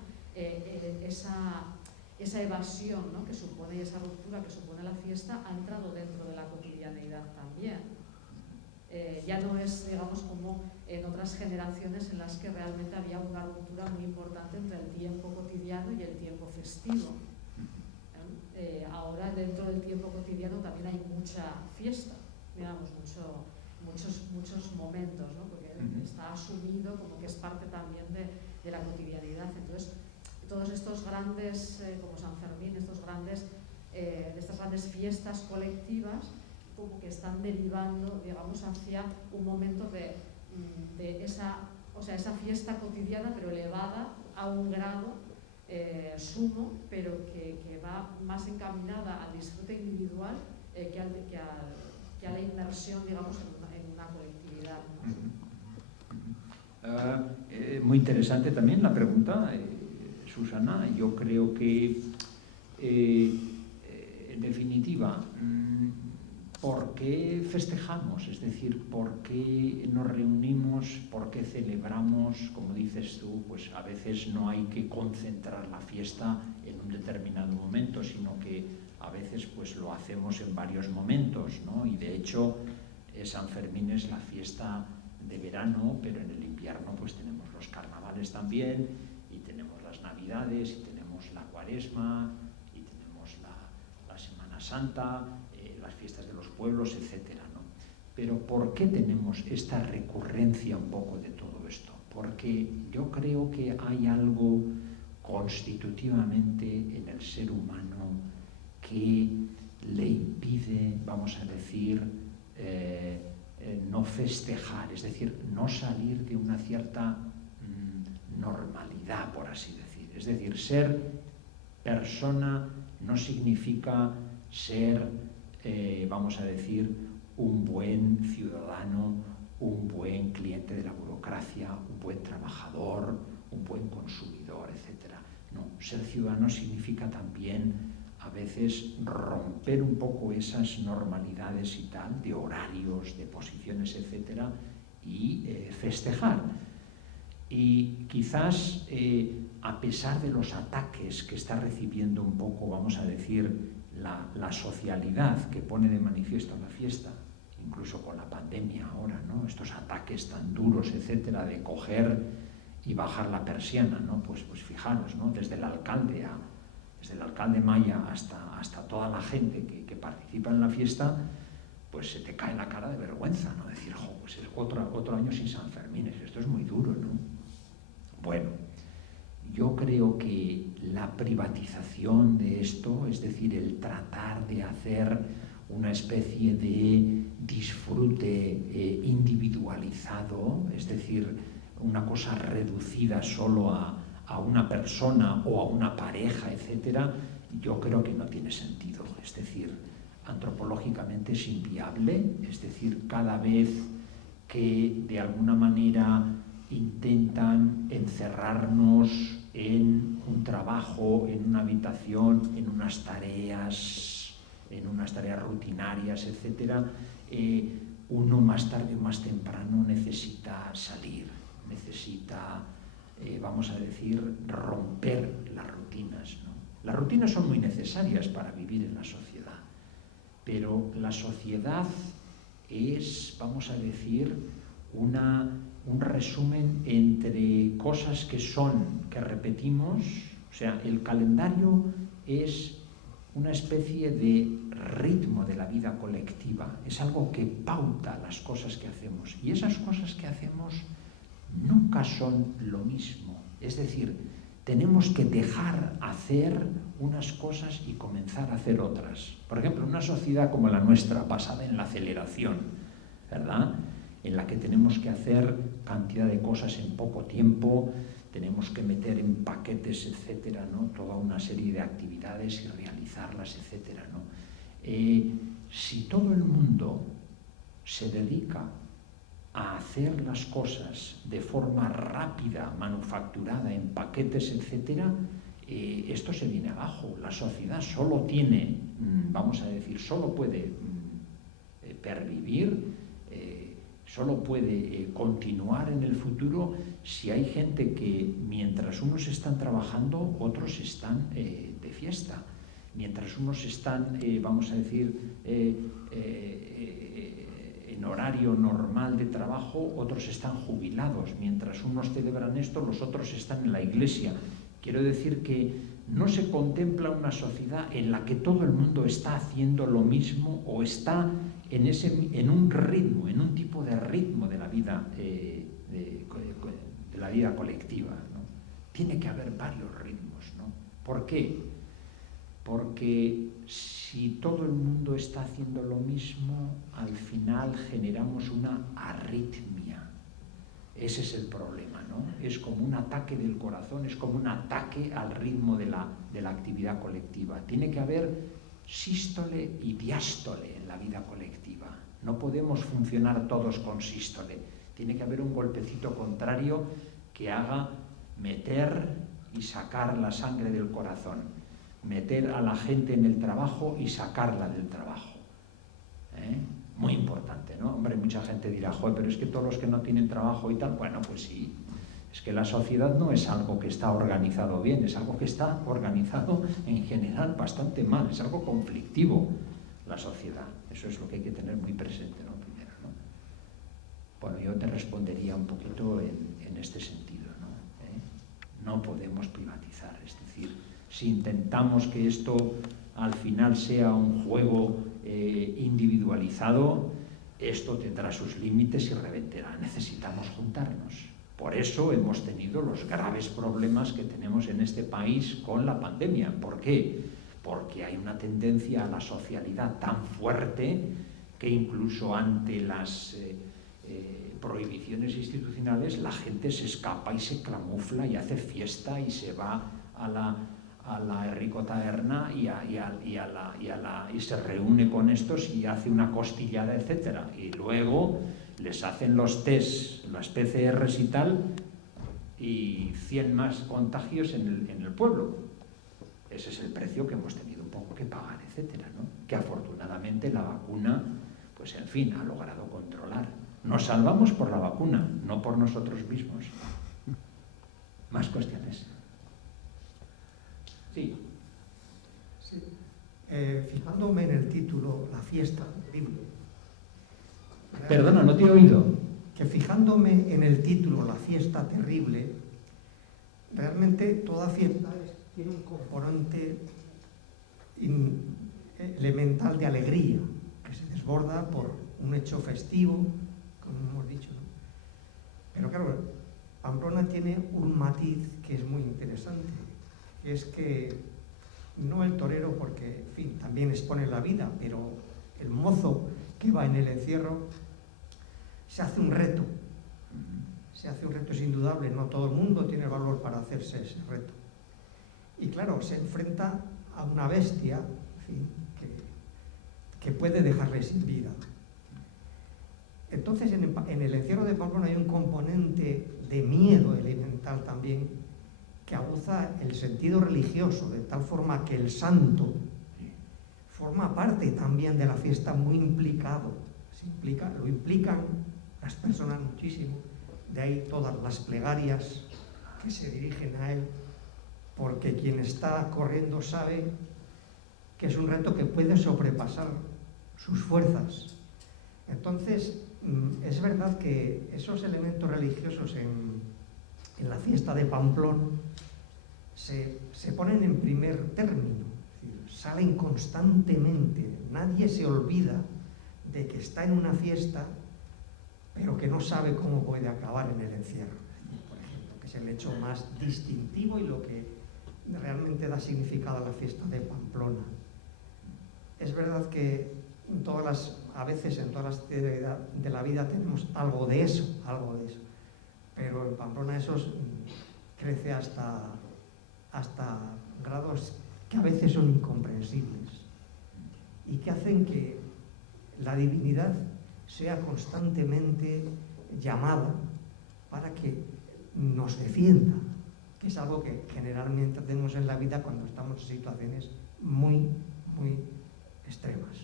esa evasión, ¿no?, que supone, y esa ruptura que supone la fiesta ha entrado dentro de la cotidianeidad también. Ya no es, digamos, como en otras generaciones en las que realmente había una ruptura muy importante entre el tiempo cotidiano y el tiempo festivo. Ahora dentro del tiempo cotidiano también hay mucha fiesta, digamos, muchos momentos, ¿no?, porque está asumido como que es parte también de la cotidianidad. Entonces, todos estos grandes, como San Fermín, de estas grandes fiestas colectivas, como que están derivando, digamos, hacia un momento de esa fiesta cotidiana, pero elevada a un grado sumo, pero que va más encaminada al disfrute individual que a la inmersión, digamos, en una colectividad, ¿no? Muy interesante también la pregunta, Susana. Yo creo que, en definitiva, ¿por qué festejamos? Es decir, ¿por qué nos reunimos? ¿Por qué celebramos? Como dices tú, pues a veces no hay que concentrar la fiesta en un determinado momento, sino que a veces pues lo hacemos en varios momentos, ¿no? Y de hecho, San Fermín es la fiesta de verano, pero en el invierno pues tenemos los carnavales también, y tenemos las Navidades, y tenemos la Cuaresma, y tenemos la Semana Santa, las fiestas de los pueblos, etcétera, ¿no? Pero ¿por qué tenemos esta recurrencia un poco de todo esto? Porque yo creo que hay algo constitutivamente en el ser humano que le impide, vamos a decir, no festejar, es decir, no salir de una cierta normalidad, por así decir. Es decir, ser persona no significa ser, vamos a decir, un buen ciudadano, un buen cliente de la burocracia, un buen trabajador, un buen consumidor, etc. No, ser ciudadano significa también a veces romper un poco esas normalidades y tal, de horarios, de posiciones, etc., y festejar. Y quizás, a pesar de los ataques que está recibiendo un poco, vamos a decir, la socialidad que pone de manifiesto la fiesta, incluso con la pandemia ahora, ¿no?, estos ataques tan duros, etcétera, de coger y bajar la persiana, ¿no? Pues fijaros, ¿no?, desde el alcalde Maya hasta toda la gente que participa en la fiesta, pues se te cae la cara de vergüenza, ¿no? Decir, pues es otro año sin San Fermín, esto es muy duro, ¿no? Bueno, yo creo que la privatización de esto, es decir, el tratar de hacer una especie de disfrute individualizado, es decir, una cosa reducida solo a una persona o a una pareja, etcétera, yo creo que no tiene sentido. Es decir, antropológicamente es inviable, es decir, cada vez que de alguna manera intentan encerrarnos en un trabajo, en una habitación, en unas tareas rutinarias, etcétera, uno más tarde o más temprano necesita salir, necesita, vamos a decir, romper las rutinas, ¿no? Las rutinas son muy necesarias para vivir en la sociedad, pero la sociedad es, vamos a decir, un resumen entre cosas que repetimos, o sea, el calendario es una especie de ritmo de la vida colectiva, es algo que pauta las cosas que hacemos. Y esas cosas que hacemos nunca son lo mismo. Es decir, tenemos que dejar hacer unas cosas y comenzar a hacer otras. Por ejemplo, una sociedad como la nuestra, basada en la aceleración, ¿verdad?, en la que tenemos que hacer cantidad de cosas en poco tiempo, tenemos que meter en paquetes, etcétera, ¿no?, toda una serie de actividades y realizarlas, etcétera, ¿no? Si todo el mundo se dedica a hacer las cosas de forma rápida, manufacturada, en paquetes, etcétera, esto se viene abajo. La sociedad solo tiene, vamos a decir, solo puede pervivir, solo puede continuar en el futuro si hay gente que, mientras unos están trabajando, otros están de fiesta. Mientras unos están, vamos a decir, en horario normal de trabajo, otros están jubilados. Mientras unos celebran esto, los otros están en la iglesia. Quiero decir que no se contempla una sociedad en la que todo el mundo está haciendo lo mismo o está en un ritmo, en un tipo de ritmo de la vida, de la vida colectiva, ¿no? Tiene que haber varios ritmos, ¿no? ¿Por qué? Porque si todo el mundo está haciendo lo mismo, al final generamos una arritmia. Ese es el problema, ¿no? Es como un ataque del corazón, es como un ataque al ritmo de la actividad colectiva. Tiene que haber sístole y diástole en la vida colectiva. No podemos funcionar todos con sístole. Tiene que haber un golpecito contrario que haga meter y sacar la sangre del corazón, meter a la gente en el trabajo y sacarla del trabajo. Muy importante, ¿no? Hombre, mucha gente dirá, joder, pero es que todos los que no tienen trabajo y tal, bueno, pues sí, es que la sociedad no es algo que está organizado bien, es algo que está organizado en general bastante mal, es algo conflictivo la sociedad. Eso es lo que hay que tener muy presente, ¿no? Primero, ¿no? Bueno, yo te respondería un poquito en este sentido, ¿no? No podemos privatizar, es decir, si intentamos que esto al final sea un juego individualizado, esto tendrá sus límites y reventará. Necesitamos juntarnos. Por eso hemos tenido los graves problemas que tenemos en este país con la pandemia. ¿Por qué? Porque hay una tendencia a la socialidad tan fuerte que incluso ante las prohibiciones institucionales la gente se escapa y se camufla y hace fiesta y se va a la Enrico Taberna y se reúne con estos y hace una costillada, etcétera. Y luego les hacen los test, las PCRs y tal, y 100 más contagios en el pueblo. Ese es el precio que hemos tenido un poco que pagar, etcétera, ¿no? Que afortunadamente la vacuna, pues en fin, ha logrado controlar. Nos salvamos por la vacuna, no por nosotros mismos. Más cuestiones. Sí. Sí. Fijándome en el título, La fiesta terrible. Perdona, no te he oído. Que fijándome en el título, La fiesta terrible, realmente toda fiesta tiene un componente elemental de alegría, que se desborda por un hecho festivo, como hemos dicho, ¿no? Pero claro, Pamplona tiene un matiz que es muy interesante. Es que no el torero, porque en fin, también expone la vida, pero el mozo que va en el encierro se hace un reto. Se hace un reto, es indudable, no todo el mundo tiene el valor para hacerse ese reto. Y claro, se enfrenta a una bestia, en fin, que puede dejarle sin vida. Entonces, en el encierro de Pamplona hay un componente de miedo elemental también, que aguza el sentido religioso, de tal forma que el santo forma parte también de la fiesta, muy implicado. Lo implican las personas muchísimo, de ahí todas las plegarias que se dirigen a él, porque quien está corriendo sabe que es un reto que puede sobrepasar sus fuerzas. Entonces, es verdad que esos elementos religiosos en la fiesta de Pamplón se ponen en primer término. Es decir, salen constantemente. Nadie se olvida de que está en una fiesta, pero que no sabe cómo puede acabar en el encierro, por ejemplo, que es el hecho más distintivo y lo que realmente da significado a la fiesta de Pamplona. Es verdad que a veces en todas las de la vida tenemos algo de eso, pero en Pamplona eso crece hasta grados que a veces son incomprensibles y que hacen que la divinidad sea constantemente llamada para que nos defienda, que es algo que generalmente hacemos en la vida cuando estamos en situaciones muy, muy extremas.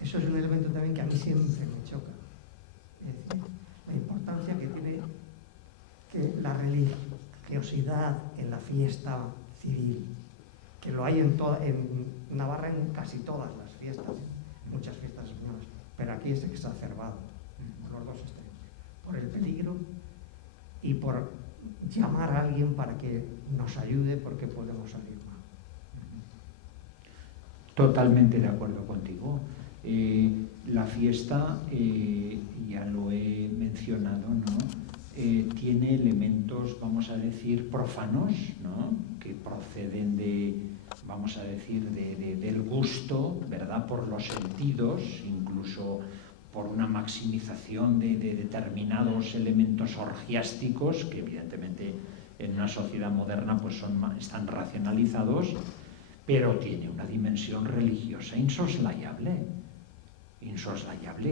Eso es un elemento también que a mí siempre me choca. Es decir, la importancia que tiene que la religiosidad en la fiesta civil, que lo hay en Navarra en casi todas las fiestas, muchas fiestas españolas, pero aquí es exacerbado, por los dos extremos, por el peligro y por llamar a alguien para que nos ayude porque podemos salir mal. Totalmente de acuerdo contigo. La fiesta, ya lo he mencionado, ¿no? Tiene elementos, vamos a decir, profanos, ¿no? Que proceden vamos a decir, del gusto, ¿verdad? Por los sentidos, incluso por una maximización de determinados elementos orgiásticos, que evidentemente en una sociedad moderna pues están racionalizados, pero tiene una dimensión religiosa insoslayable,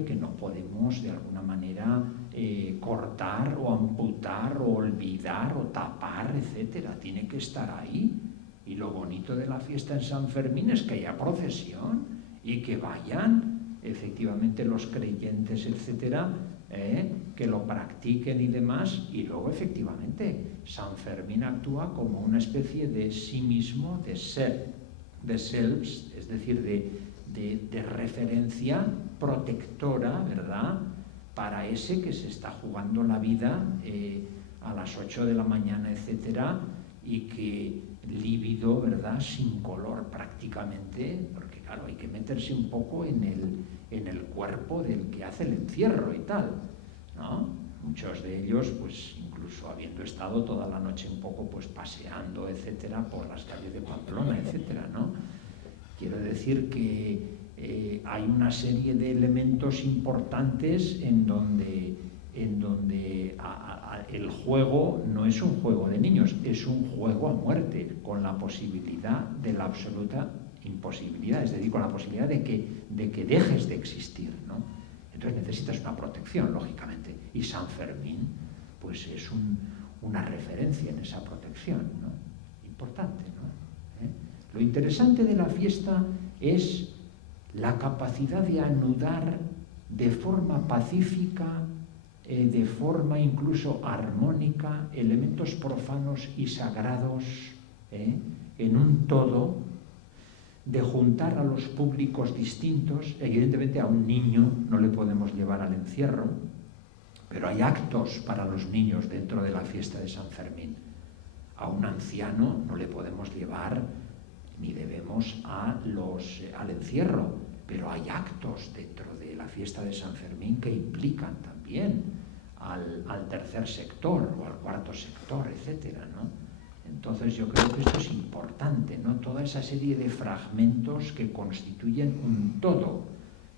que no podemos de alguna manera cortar o amputar o olvidar o tapar, etcétera. Tiene que estar ahí. Y lo bonito de la fiesta en San Fermín es que haya procesión y que vayan efectivamente los creyentes, etcétera, que lo practiquen y demás. Y luego efectivamente San Fermín actúa como una especie de sí mismo, de ser, de selves, es decir, de referencia protectora, ¿verdad?, para ese que se está jugando la vida a las 8 de la mañana, etcétera, y que lívido, ¿verdad?, sin color prácticamente, porque claro, hay que meterse un poco en el cuerpo del que hace el encierro y tal, ¿no? Muchos de ellos, pues incluso habiendo estado toda la noche un poco pues paseando, etcétera, por las calles de Pamplona, etcétera, ¿no? Quiero decir que hay una serie de elementos importantes en donde el juego no es un juego de niños, es un juego a muerte, con la posibilidad de la absoluta imposibilidad, es decir, con la posibilidad de que dejes de existir, ¿no? Entonces necesitas una protección, lógicamente, y San Fermín pues es una referencia en esa protección, ¿no? Importante, ¿no? Lo interesante de la fiesta es la capacidad de anudar de forma pacífica, de forma incluso armónica, elementos profanos y sagrados en un todo, de juntar a los públicos distintos. Evidentemente a un niño no le podemos llevar al encierro, pero hay actos para los niños dentro de la fiesta de San Fermín. A un anciano no le podemos llevar ni debemos al encierro, pero hay actos dentro de la fiesta de San Fermín que implican también al tercer sector o al cuarto sector, etcétera, ¿no? Entonces yo creo que esto es importante, ¿no? Toda esa serie de fragmentos que constituyen un todo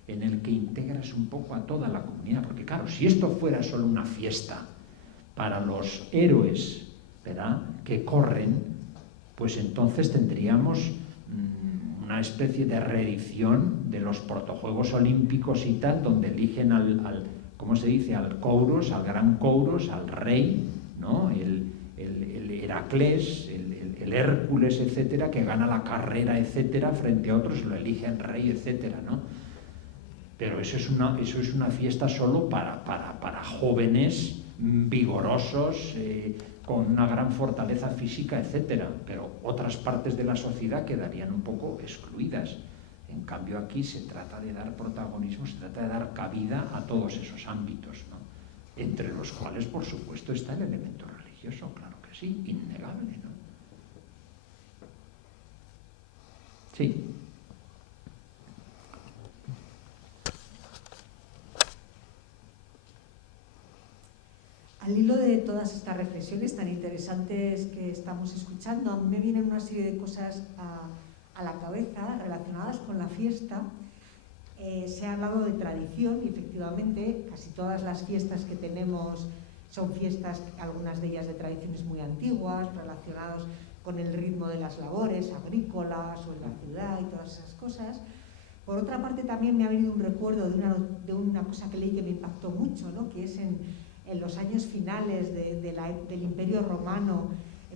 en el que integras un poco a toda la comunidad, porque claro, si esto fuera solo una fiesta para los héroes, ¿verdad?, que corren, pues entonces tendríamos una especie de reedición de los protojuegos olímpicos y tal, donde eligen ¿cómo se dice?, al Kouros, al gran Kouros, al rey, ¿no?, el Heracles, el Hércules, etcétera, que gana la carrera, etcétera, frente a otros, lo eligen rey, etcétera, ¿no? Pero eso es una fiesta solo para jóvenes vigorosos, con una gran fortaleza física, etcétera, pero otras partes de la sociedad quedarían un poco excluidas. En cambio aquí se trata de dar protagonismo, se trata de dar cabida a todos esos ámbitos, ¿no?, entre los cuales, por supuesto, está el elemento religioso, claro que sí, innegable, ¿no? Sí. todas estas reflexiones tan interesantes que estamos escuchando. A mí me vienen una serie de cosas a la cabeza relacionadas con la fiesta. Se ha hablado de tradición y efectivamente casi todas las fiestas que tenemos son fiestas, algunas de ellas de tradiciones muy antiguas, relacionadas con el ritmo de las labores agrícolas o en la ciudad y todas esas cosas. Por otra parte, también me ha venido un recuerdo de una cosa que leí que me impactó mucho, ¿no? Que es en los años finales del Imperio Romano,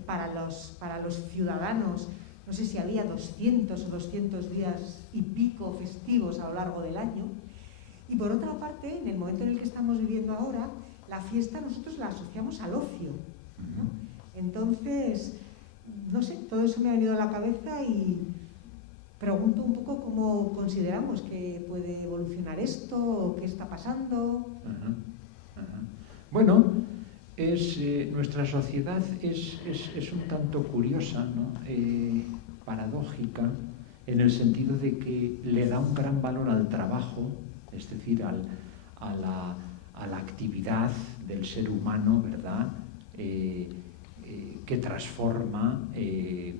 para los ciudadanos, no sé si había 200 o 200 días y pico festivos a lo largo del año. Y por otra parte, en el momento en el que estamos viviendo ahora, la fiesta nosotros la asociamos al ocio, ¿no? Entonces, no sé, todo eso me ha venido a la cabeza y pregunto un poco cómo consideramos que puede evolucionar esto, o qué está pasando. Bueno, nuestra sociedad es un tanto curiosa, ¿no? Paradójica, en el sentido de que le da un gran valor al trabajo, es decir, a la actividad del ser humano, ¿verdad? Que transforma,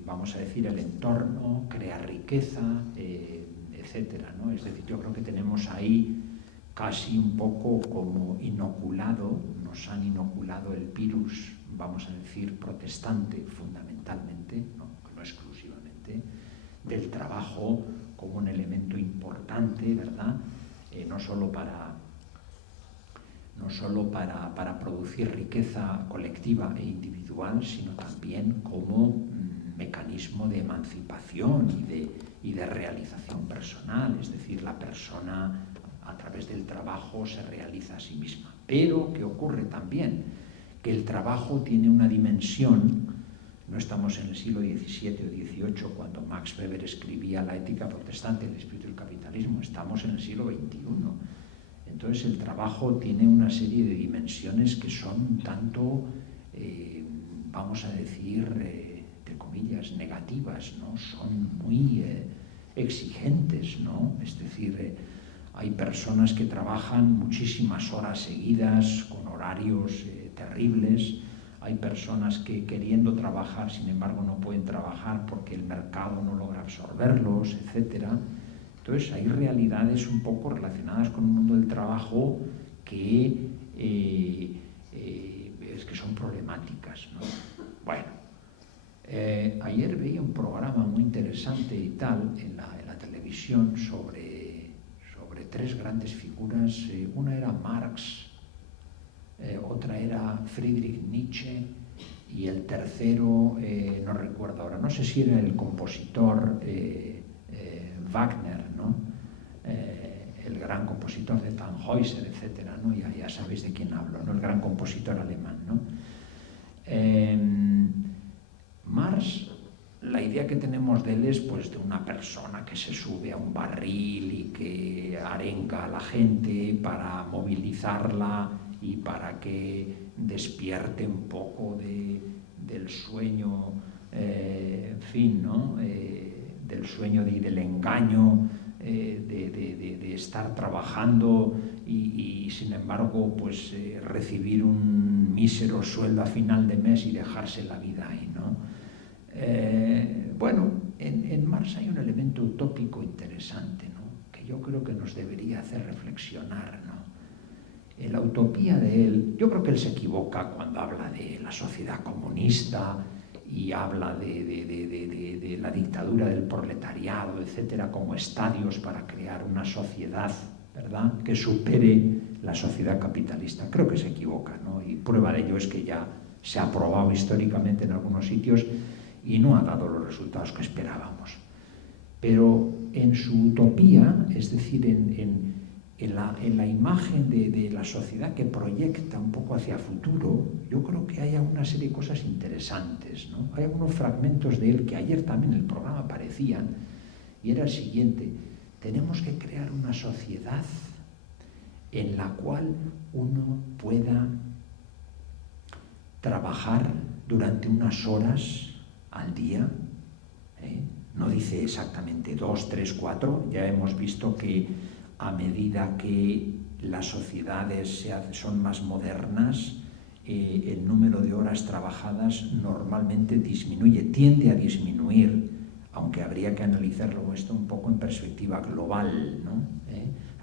vamos a decir, el entorno, crea riqueza, etcétera, ¿no? Es decir, yo creo que tenemos ahí casi un poco como inoculado, nos han inoculado el virus, vamos a decir, protestante fundamentalmente, no exclusivamente, del trabajo como un elemento importante, ¿verdad? No solo para producir riqueza colectiva e individual, sino también como mecanismo de emancipación y de realización personal, es decir, la persona a través del trabajo se realiza a sí misma. Pero, ¿qué ocurre también? Que el trabajo tiene una dimensión, no estamos en el siglo XVII o XVIII cuando Max Weber escribía La ética protestante, el espíritu del capitalismo, estamos en el siglo XXI. Entonces el trabajo tiene una serie de dimensiones que son tanto, vamos a decir, entre comillas, negativas, ¿no? Son muy exigentes, ¿no? Es decir, hay personas que trabajan muchísimas horas seguidas, con horarios terribles. Hay personas que queriendo trabajar, sin embargo, no pueden trabajar porque el mercado no logra absorberlos, etcétera. Entonces, hay realidades un poco relacionadas con el mundo del trabajo que son problemáticas, ¿no? Bueno, ayer veía un programa muy interesante y tal en la televisión sobre tres grandes figuras. Una era Marx, otra era Friedrich Nietzsche y el tercero, no recuerdo ahora, no sé si era el compositor Wagner, ¿no? El gran compositor de Tannhäuser, etcétera, ¿no? Ya sabéis de quién hablo, ¿no? El gran compositor alemán, ¿no? Marx, la idea que tenemos de él es pues de una persona que se sube a un barril y que arenga a la gente para movilizarla y para que despierte un poco del sueño, en fin, ¿no? Del sueño y del engaño, de estar trabajando y sin embargo pues recibir un mísero sueldo a final de mes y dejarse la vida ahí, ¿no? Bueno, en Marx hay un elemento utópico interesante, ¿no? Que yo creo que nos debería hacer reflexionar, ¿no? En la utopía de él, yo creo que él se equivoca cuando habla de la sociedad comunista y habla de la dictadura del proletariado, etcétera, como estadios para crear una sociedad, ¿verdad?, que supere la sociedad capitalista. Creo que se equivoca, ¿no? Y prueba de ello es que ya se ha probado históricamente en algunos sitios y no ha dado los resultados que esperábamos. Pero en su utopía, es decir, en la imagen de la sociedad que proyecta un poco hacia futuro, yo creo que hay una serie de cosas interesantes, ¿no? Hay algunos fragmentos de él que ayer también en el programa aparecían, y era el siguiente: tenemos que crear una sociedad en la cual uno pueda trabajar durante unas horas al día, no dice exactamente 2, 3, 4, ya hemos visto que a medida que las sociedades son más modernas, el número de horas trabajadas normalmente disminuye, tiende a disminuir, aunque habría que analizarlo esto un poco en perspectiva global, ¿no?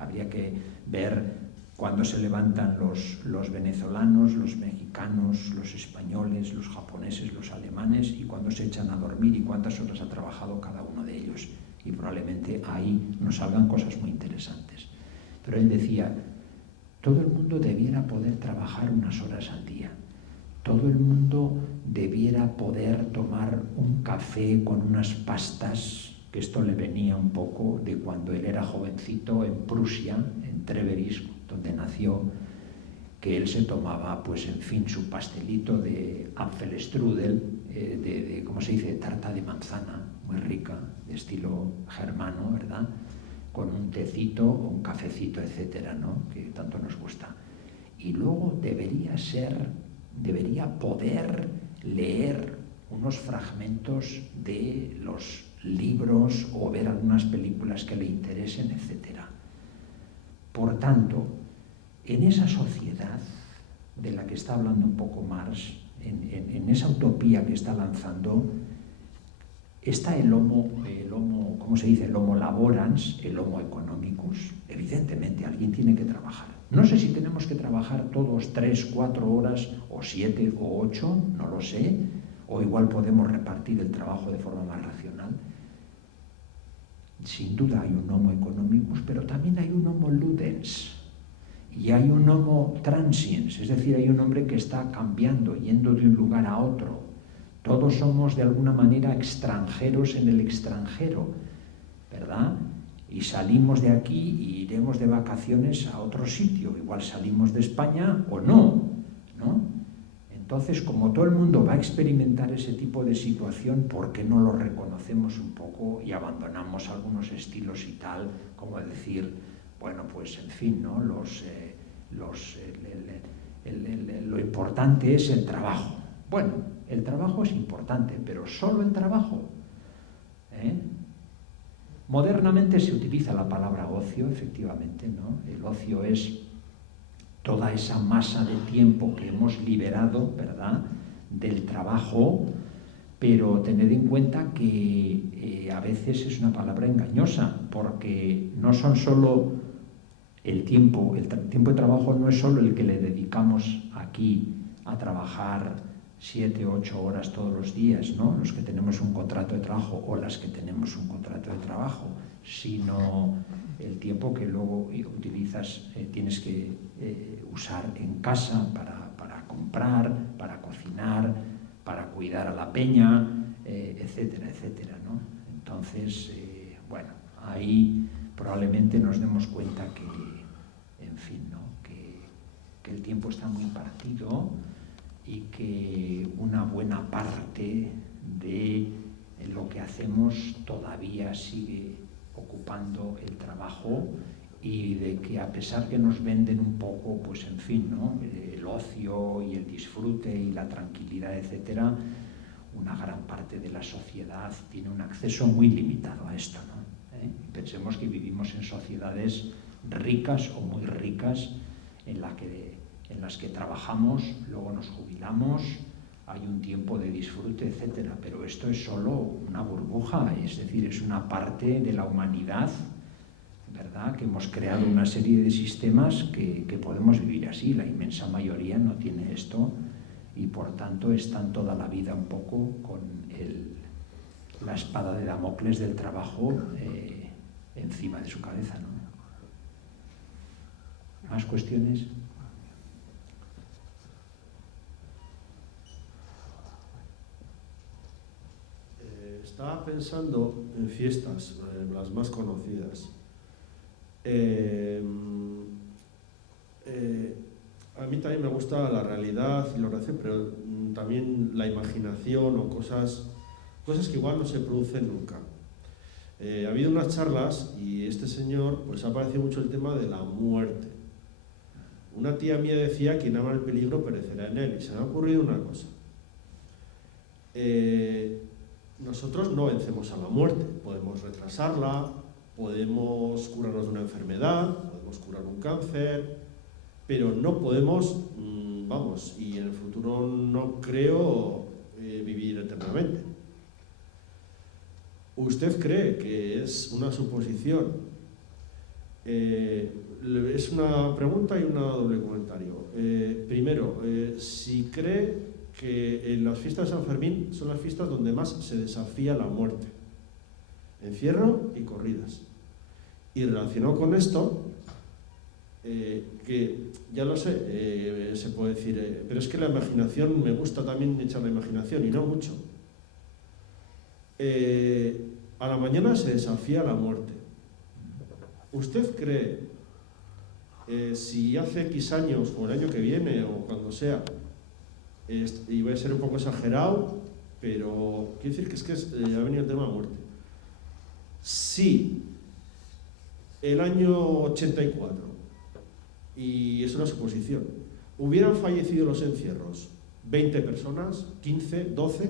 Habría que ver cuándo se levantan los venezolanos, los mexicanos, los españoles, los japoneses, los alemanes, y cuándo se echan a dormir y cuántas horas ha trabajado cada uno de ellos. Y probablemente ahí nos salgan cosas muy interesantes. Pero él decía, todo el mundo debiera poder trabajar unas horas al día. Todo el mundo debiera poder tomar un café con unas pastas, que esto le venía un poco de cuando él era jovencito en Prusia, en Treveris, donde nació, que él se tomaba, pues en fin, su pastelito de Apfelstrudel, ¿cómo se dice?, de tarta de manzana, muy rica, de estilo germano, ¿verdad?, con un tecito o un cafecito, etcétera, ¿no?, que tanto nos gusta. Y luego debería poder leer unos fragmentos de los libros o ver algunas películas que le interesen, etcétera. Por tanto, en esa sociedad de la que está hablando un poco Marx, en esa utopía que está lanzando, está el homo, ¿cómo se dice?, el homo laborans, el homo economicus. Evidentemente, alguien tiene que trabajar. No sé si tenemos que trabajar todos 3, 4 horas, o 7 o 8, no lo sé, o igual podemos repartir el trabajo de forma más racional. Sin duda hay un homo economicus, pero también hay un homo ludens, y hay un homo transiens, es decir, hay un hombre que está cambiando, yendo de un lugar a otro. Todos somos de alguna manera extranjeros en el extranjero, ¿verdad? Y salimos de aquí y iremos de vacaciones a otro sitio. Igual salimos de España o no, ¿no? Entonces, como todo el mundo va a experimentar ese tipo de situación, ¿por qué no lo reconocemos un poco y abandonamos algunos estilos y tal? Como decir, bueno, pues en fin, ¿no? Lo importante es el trabajo. Bueno, el trabajo es importante, pero solo el trabajo. Modernamente se utiliza la palabra ocio, efectivamente, ¿no? El ocio es toda esa masa de tiempo que hemos liberado, ¿verdad?, del trabajo, pero tened en cuenta que a veces es una palabra engañosa, porque no son solo el tiempo de trabajo no es solo el que le dedicamos aquí a trabajar 7 o 8 horas todos los días, ¿no?, los que tenemos un contrato de trabajo o las que tenemos un contrato de trabajo, sino el tiempo que luego utilizas, tienes que usar en casa para comprar, para cocinar, para cuidar a la peña, etcétera, etcétera, ¿no? Entonces, bueno, ahí probablemente nos demos cuenta que, en fin, ¿no?, que el tiempo está muy partido y que una buena parte de lo que hacemos todavía sigue ocupando el trabajo, y de que a pesar que nos venden un poco, pues en fin, ¿no?, el ocio y el disfrute y la tranquilidad, etcétera, una gran parte de la sociedad tiene un acceso muy limitado a esto, ¿no? Pensemos que vivimos en sociedades ricas o muy ricas en las que trabajamos, luego nos jubilamos, hay un tiempo de disfrute, etcétera, pero esto es solo una burbuja, es decir, es una parte de la humanidad, ¿verdad?, que hemos creado una serie de sistemas que podemos vivir así. La inmensa mayoría no tiene esto y por tanto están toda la vida un poco con la espada de Damocles del trabajo encima de su cabeza, ¿no? ¿Más cuestiones? Estaba pensando en fiestas, las más conocidas. A mí también me gusta la realidad y la oración, pero también la imaginación o cosas que igual no se producen nunca. Ha habido unas charlas y este señor, pues ha aparecido mucho el tema de la muerte. Una tía mía decía: quien ama el peligro perecerá en él, y se me ha ocurrido una cosa. Nosotros no vencemos a la muerte, podemos retrasarla, podemos curarnos de una enfermedad, podemos curar un cáncer, pero no podemos vamos, y en el futuro no creo vivir eternamente. ¿Usted cree que es una suposición? Es una pregunta y un doble comentario. Primero, si cree que en las fiestas de San Fermín son las fiestas donde más se desafía la muerte. Encierro y corridas. Y relacionado con esto, que ya lo sé, se puede decir, pero es que la imaginación, me gusta también echar la imaginación y no mucho. A la mañana se desafía la muerte. ¿Usted cree, si hace X años o el año que viene o cuando sea, y voy a ser un poco exagerado, pero quiero decir que ha venido el tema de la muerte, si el año 84, y es una suposición, hubieran fallecido los encierros 20 personas, 15, 12,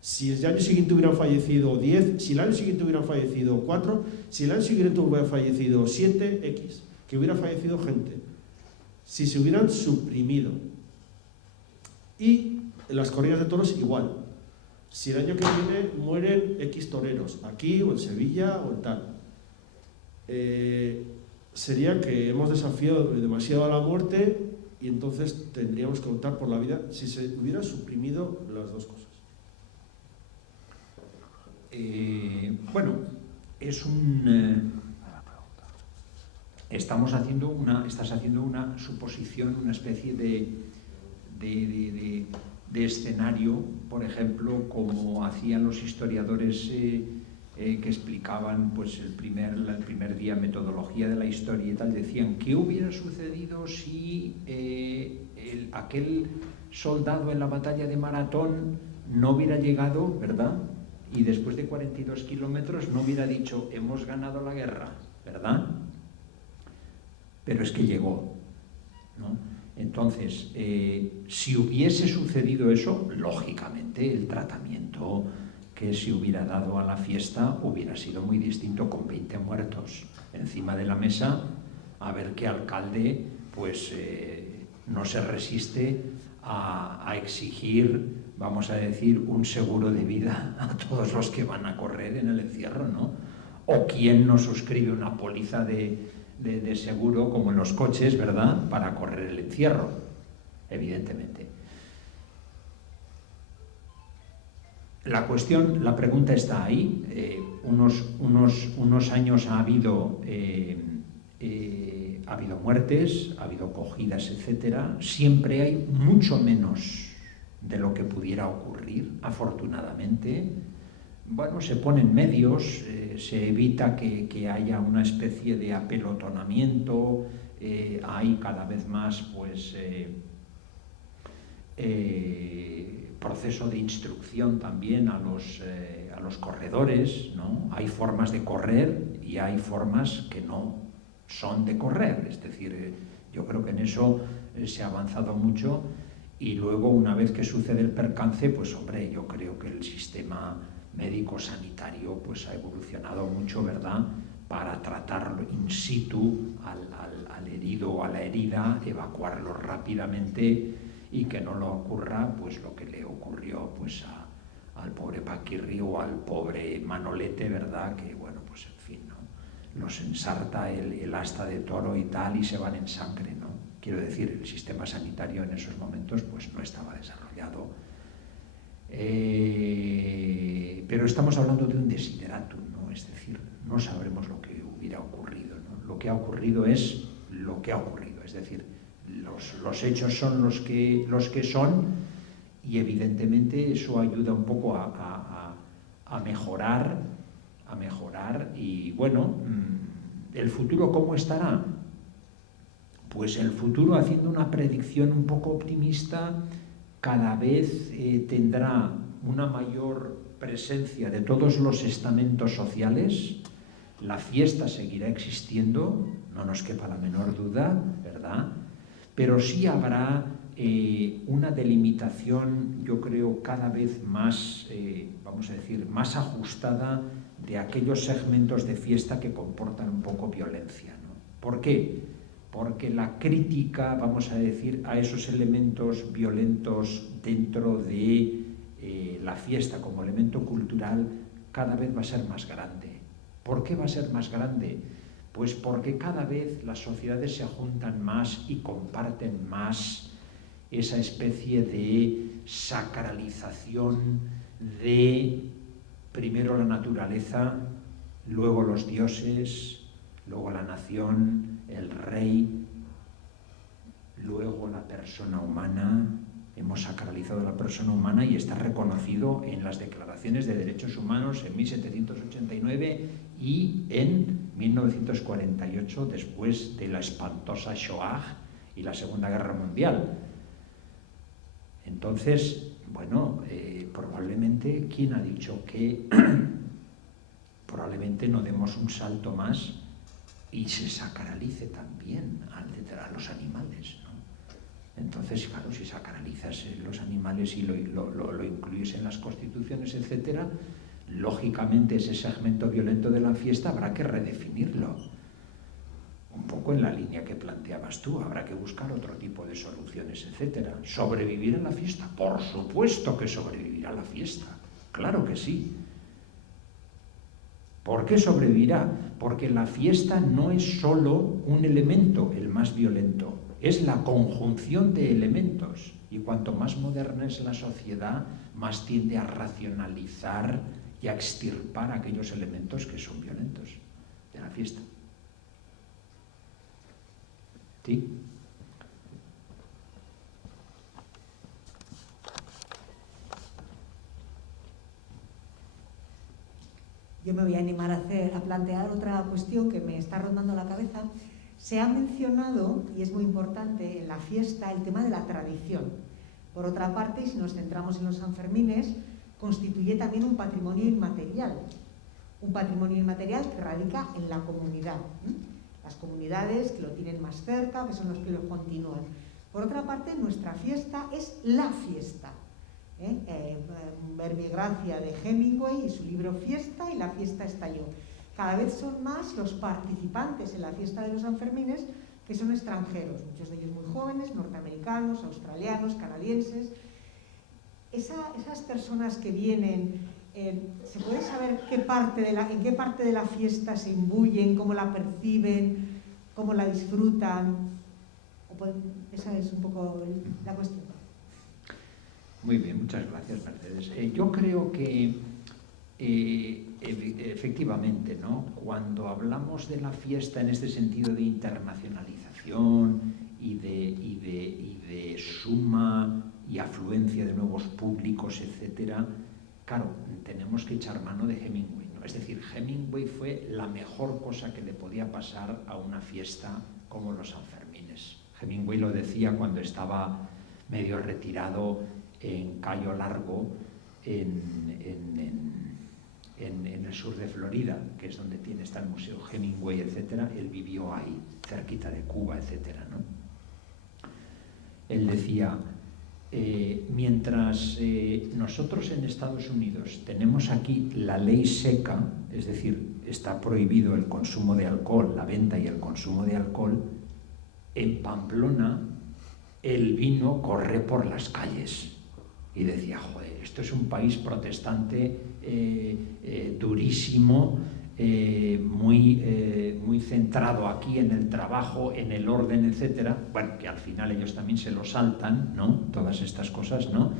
si el año siguiente hubieran fallecido 10, si el año siguiente hubieran fallecido 4, si el año siguiente hubiera fallecido 7, X, que hubiera fallecido gente, si se hubieran suprimido. Y en las corridas de toros igual. Si el año que viene mueren X toreros, aquí o en Sevilla o en tal, sería que hemos desafiado demasiado a la muerte y entonces tendríamos que optar por la vida si se hubieran suprimido las dos cosas. Bueno, es estás haciendo una suposición, una especie de escenario, por ejemplo, como hacían los historiadores que explicaban pues el primer día metodología de la historia y tal, decían ¿qué hubiera sucedido si aquel soldado en la batalla de Maratón no hubiera llegado, ¿verdad? Y después de 42 kilómetros no hubiera dicho hemos ganado la guerra, ¿verdad? Pero es que llegó, ¿no? Entonces, si hubiese sucedido eso, lógicamente el tratamiento que se hubiera dado a la fiesta hubiera sido muy distinto, con 20 muertos encima de la mesa, a ver qué alcalde pues no se resiste a exigir, vamos a decir, un seguro de vida a todos los que van a correr en el encierro, ¿no? O quién no suscribe una póliza de seguro, como en los coches, ¿verdad?, para correr el encierro, evidentemente. La pregunta está ahí. Unos años ha habido muertes, ha habido cogidas, etcétera. Siempre hay mucho menos de lo que pudiera ocurrir, afortunadamente. Bueno, se ponen medios, se evita que haya una especie de apelotonamiento, hay cada vez más pues proceso de instrucción también a los corredores, ¿no? Hay formas de correr y hay formas que no son de correr, es decir, yo creo que en eso se ha avanzado mucho y luego una vez que sucede el percance, pues hombre, yo creo que el sistema médico-sanitario pues ha evolucionado mucho, ¿verdad?, para tratarlo in situ al herido o a la herida, evacuarlo rápidamente y que no le ocurra pues lo que le ocurrió pues al pobre Paquirri o al pobre Manolete, ¿verdad?, que bueno, pues en fin, ¿no?, los ensarta el asta de toro y tal y se van en sangre, ¿no? Quiero decir, el sistema sanitario en esos momentos pues no estaba desarrollado. Pero estamos hablando de un desideratum, ¿no? Es decir, no sabremos lo que hubiera ocurrido, ¿no? Lo que ha ocurrido es lo que ha ocurrido, es decir, los hechos son los que son y evidentemente eso ayuda un poco a mejorar y bueno, ¿el futuro cómo estará? Pues el futuro, haciendo una predicción un poco optimista, cada vez tendrá una mayor presencia de todos los estamentos sociales, la fiesta seguirá existiendo, no nos quepa la menor duda, ¿verdad?, pero sí habrá una delimitación, yo creo, cada vez más, vamos a decir, más ajustada de aquellos segmentos de fiesta que comportan un poco violencia, ¿no? ¿Por qué? porque la crítica, vamos a decir, a esos elementos violentos dentro de la fiesta como elemento cultural cada vez va a ser más grande. ¿Por qué va a ser más grande? Pues porque cada vez las sociedades se juntan más y comparten más esa especie de sacralización de primero la naturaleza, luego los dioses, luego la nación, el rey, luego la persona humana. Hemos sacralizado la persona humana y está reconocido en las declaraciones de derechos humanos en 1789 y en 1948, después de la espantosa Shoah y la Segunda Guerra Mundial. Entonces, bueno, probablemente, ¿quién ha dicho que probablemente no demos un salto más y se sacralice también a los animales, ¿no? Entonces, claro, si sacralizas los animales y lo incluyes en las constituciones, etcétera, lógicamente ese segmento violento de la fiesta habrá que redefinirlo. Un poco en la línea que planteabas tú, habrá que buscar otro tipo de soluciones, etcétera. ¿Sobrevivir a la fiesta? Por supuesto que sobrevivirá a la fiesta, claro que sí. ¿Por qué sobrevivirá? Porque la fiesta no es solo un elemento, el más violento, es la conjunción de elementos. Y cuanto más moderna es la sociedad, más tiende a racionalizar y a extirpar aquellos elementos que son violentos de la fiesta. ¿Sí? Yo me voy a animar a plantear otra cuestión que me está rondando la cabeza. Se ha mencionado, y es muy importante, en la fiesta el tema de la tradición. Por otra parte, si nos centramos en los Sanfermines, constituye también un patrimonio inmaterial. Un patrimonio inmaterial que radica en la comunidad. Las comunidades que lo tienen más cerca, que son los que lo continúan. Por otra parte, nuestra fiesta es la fiesta. Verbigracia de Hemingway y su libro Fiesta, y la fiesta estalló. Cada vez son más los participantes en la fiesta de los Sanfermines que son extranjeros, muchos de ellos muy jóvenes, norteamericanos, australianos, canadienses. Esas personas que vienen, ¿se puede saber en qué parte de la fiesta se imbuyen, cómo la perciben, cómo la disfrutan? Esa es un poco la cuestión. Muy bien, muchas gracias, Mercedes. Yo creo que efectivamente, ¿no? Cuando hablamos de la fiesta en este sentido de internacionalización y de suma y afluencia de nuevos públicos, etcétera, claro, tenemos que echar mano de Hemingway, ¿no? Es decir, Hemingway fue la mejor cosa que le podía pasar a una fiesta como los Sanfermines. Hemingway lo decía cuando estaba medio retirado en Cayo Largo, en el sur de Florida, que es donde está el Museo Hemingway, etcétera. Él vivió ahí, cerquita de Cuba, etcétera, ¿no? Él decía, mientras nosotros en Estados Unidos tenemos aquí la ley seca, es decir, está prohibido el consumo de alcohol, la venta y el consumo de alcohol, en Pamplona el vino corre por las calles. Y decía, joder, esto es un país protestante durísimo, muy centrado aquí en el trabajo, en el orden, etcétera. Bueno, que al final ellos también se lo saltan, ¿no? Todas estas cosas, ¿no?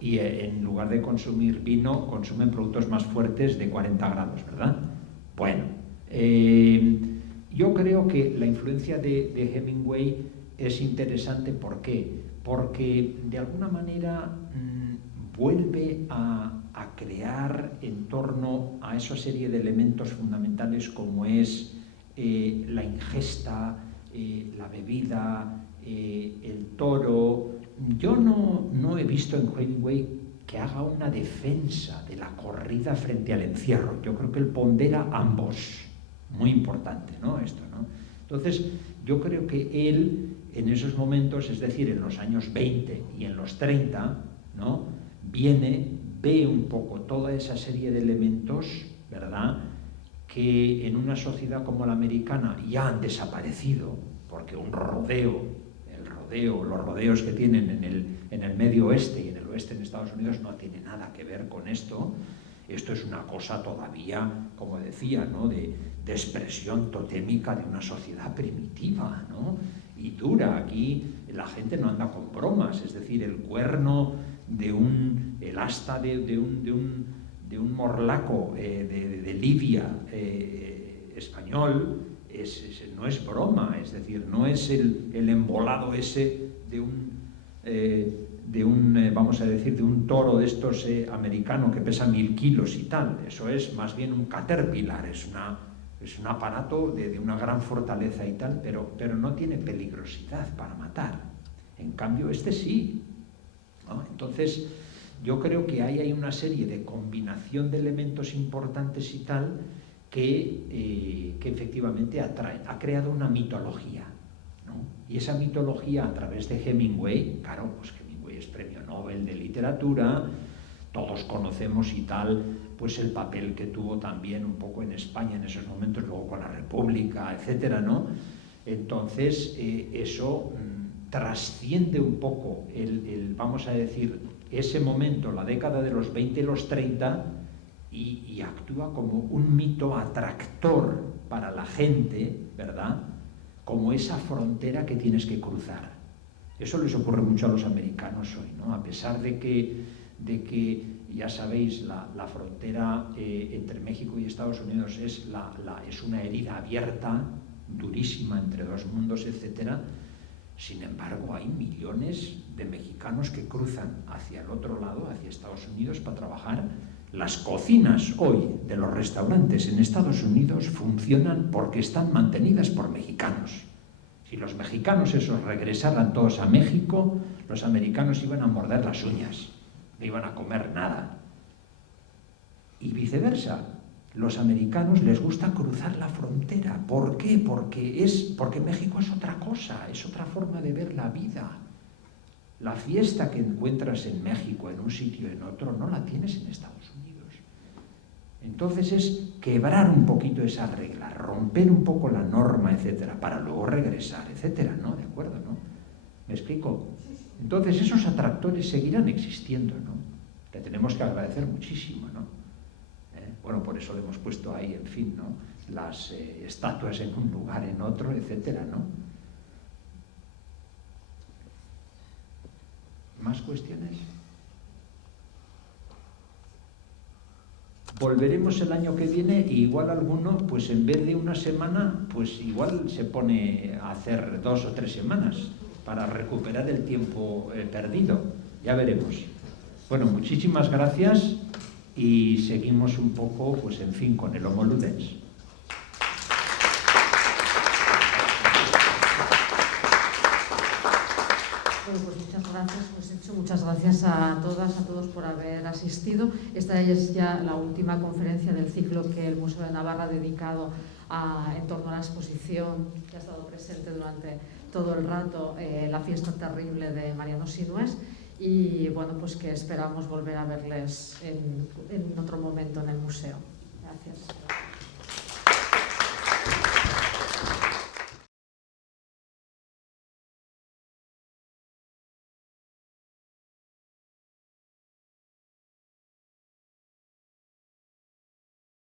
Y en lugar de consumir vino, consumen productos más fuertes de 40 grados, ¿verdad? Bueno, yo creo que la influencia de Hemingway es interesante. ¿Por qué? Porque de alguna manera vuelve a crear en torno a esa serie de elementos fundamentales como es la ingesta, la bebida, el toro. Yo no he visto en Hemingway que haga una defensa de la corrida frente al encierro. Yo creo que él pondera ambos. Muy importante, ¿no? Esto, ¿no? Entonces, yo creo que él, en esos momentos, es decir, en los años 20 y en los 30, ¿no? Ve un poco toda esa serie de elementos, ¿verdad?, que en una sociedad como la americana ya han desaparecido, porque un rodeo, los rodeos que tienen en el medio oeste y en el oeste en Estados Unidos no tiene nada que ver con esto. Esto es una cosa todavía, como decía, ¿no?, de expresión totémica de una sociedad primitiva, ¿no?, y dura. Aquí la gente no anda con bromas, es decir, el cuerno el asta de un morlaco de Libia español no es broma, es decir, no es el embolado ese de un toro de estos americano que pesa 1000 kilos y tal. Eso es más bien un caterpillar, es un aparato de una gran fortaleza y tal, pero no tiene peligrosidad para matar. En cambio, este sí, ¿no? Entonces, yo creo que hay una serie de combinación de elementos importantes y tal que efectivamente ha creado una mitología, ¿no? Y esa mitología, a través de Hemingway, claro, pues Hemingway es premio Nobel de literatura, todos conocemos y tal, pues el papel que tuvo también un poco en España en esos momentos, luego con la República, etcétera, ¿no? Entonces, eso trasciende un poco vamos a decir, ese momento, la década de los 20 y los 30, y actúa como un mito atractor para la gente, ¿verdad?, como esa frontera que tienes que cruzar. Eso les ocurre mucho a los americanos hoy, ¿no? A pesar de que ya sabéis, la frontera entre México y Estados Unidos es una herida abierta, durísima, entre dos mundos, etcétera. Sin embargo, hay millones de mexicanos que cruzan hacia el otro lado, hacia Estados Unidos, para trabajar. Las cocinas hoy de los restaurantes en Estados Unidos funcionan porque están mantenidas por mexicanos. Si los mexicanos esos regresaran todos a México, los americanos iban a morder las uñas, no iban a comer nada. Y viceversa, los americanos les gusta cruzar la frontera. ¿Por qué? Porque México es otra cosa, es otra forma de ver la vida. La fiesta que encuentras en México, en un sitio o en otro, no la tienes en Estados Unidos. Entonces es quebrar un poquito esa regla, romper un poco la norma, etcétera, para luego regresar, etcétera, ¿no? ¿De acuerdo, no? ¿Me explico? Entonces esos atractores seguirán existiendo, ¿no? Le tenemos que agradecer muchísimo, ¿no? Bueno, por eso le hemos puesto ahí, en fin, ¿no?, las estatuas en un lugar, en otro, etcétera, ¿no? ¿Más cuestiones? Volveremos el año que viene y igual alguno, pues en vez de una semana, pues igual se pone a hacer 2 o 3 semanas para recuperar el tiempo perdido. Ya veremos. Bueno, muchísimas gracias y seguimos un poco, pues en fin, con el Homo Ludens. Bueno, pues muchas gracias, muchas gracias a todas, a todos por haber asistido. Esta es ya la última conferencia del ciclo que el Museo de Navarra ha dedicado en torno a la exposición que ha estado presente durante todo el rato, La fiesta terrible de Mariano Sinués, y bueno, pues que esperamos volver a verles en otro momento en el museo. Gracias.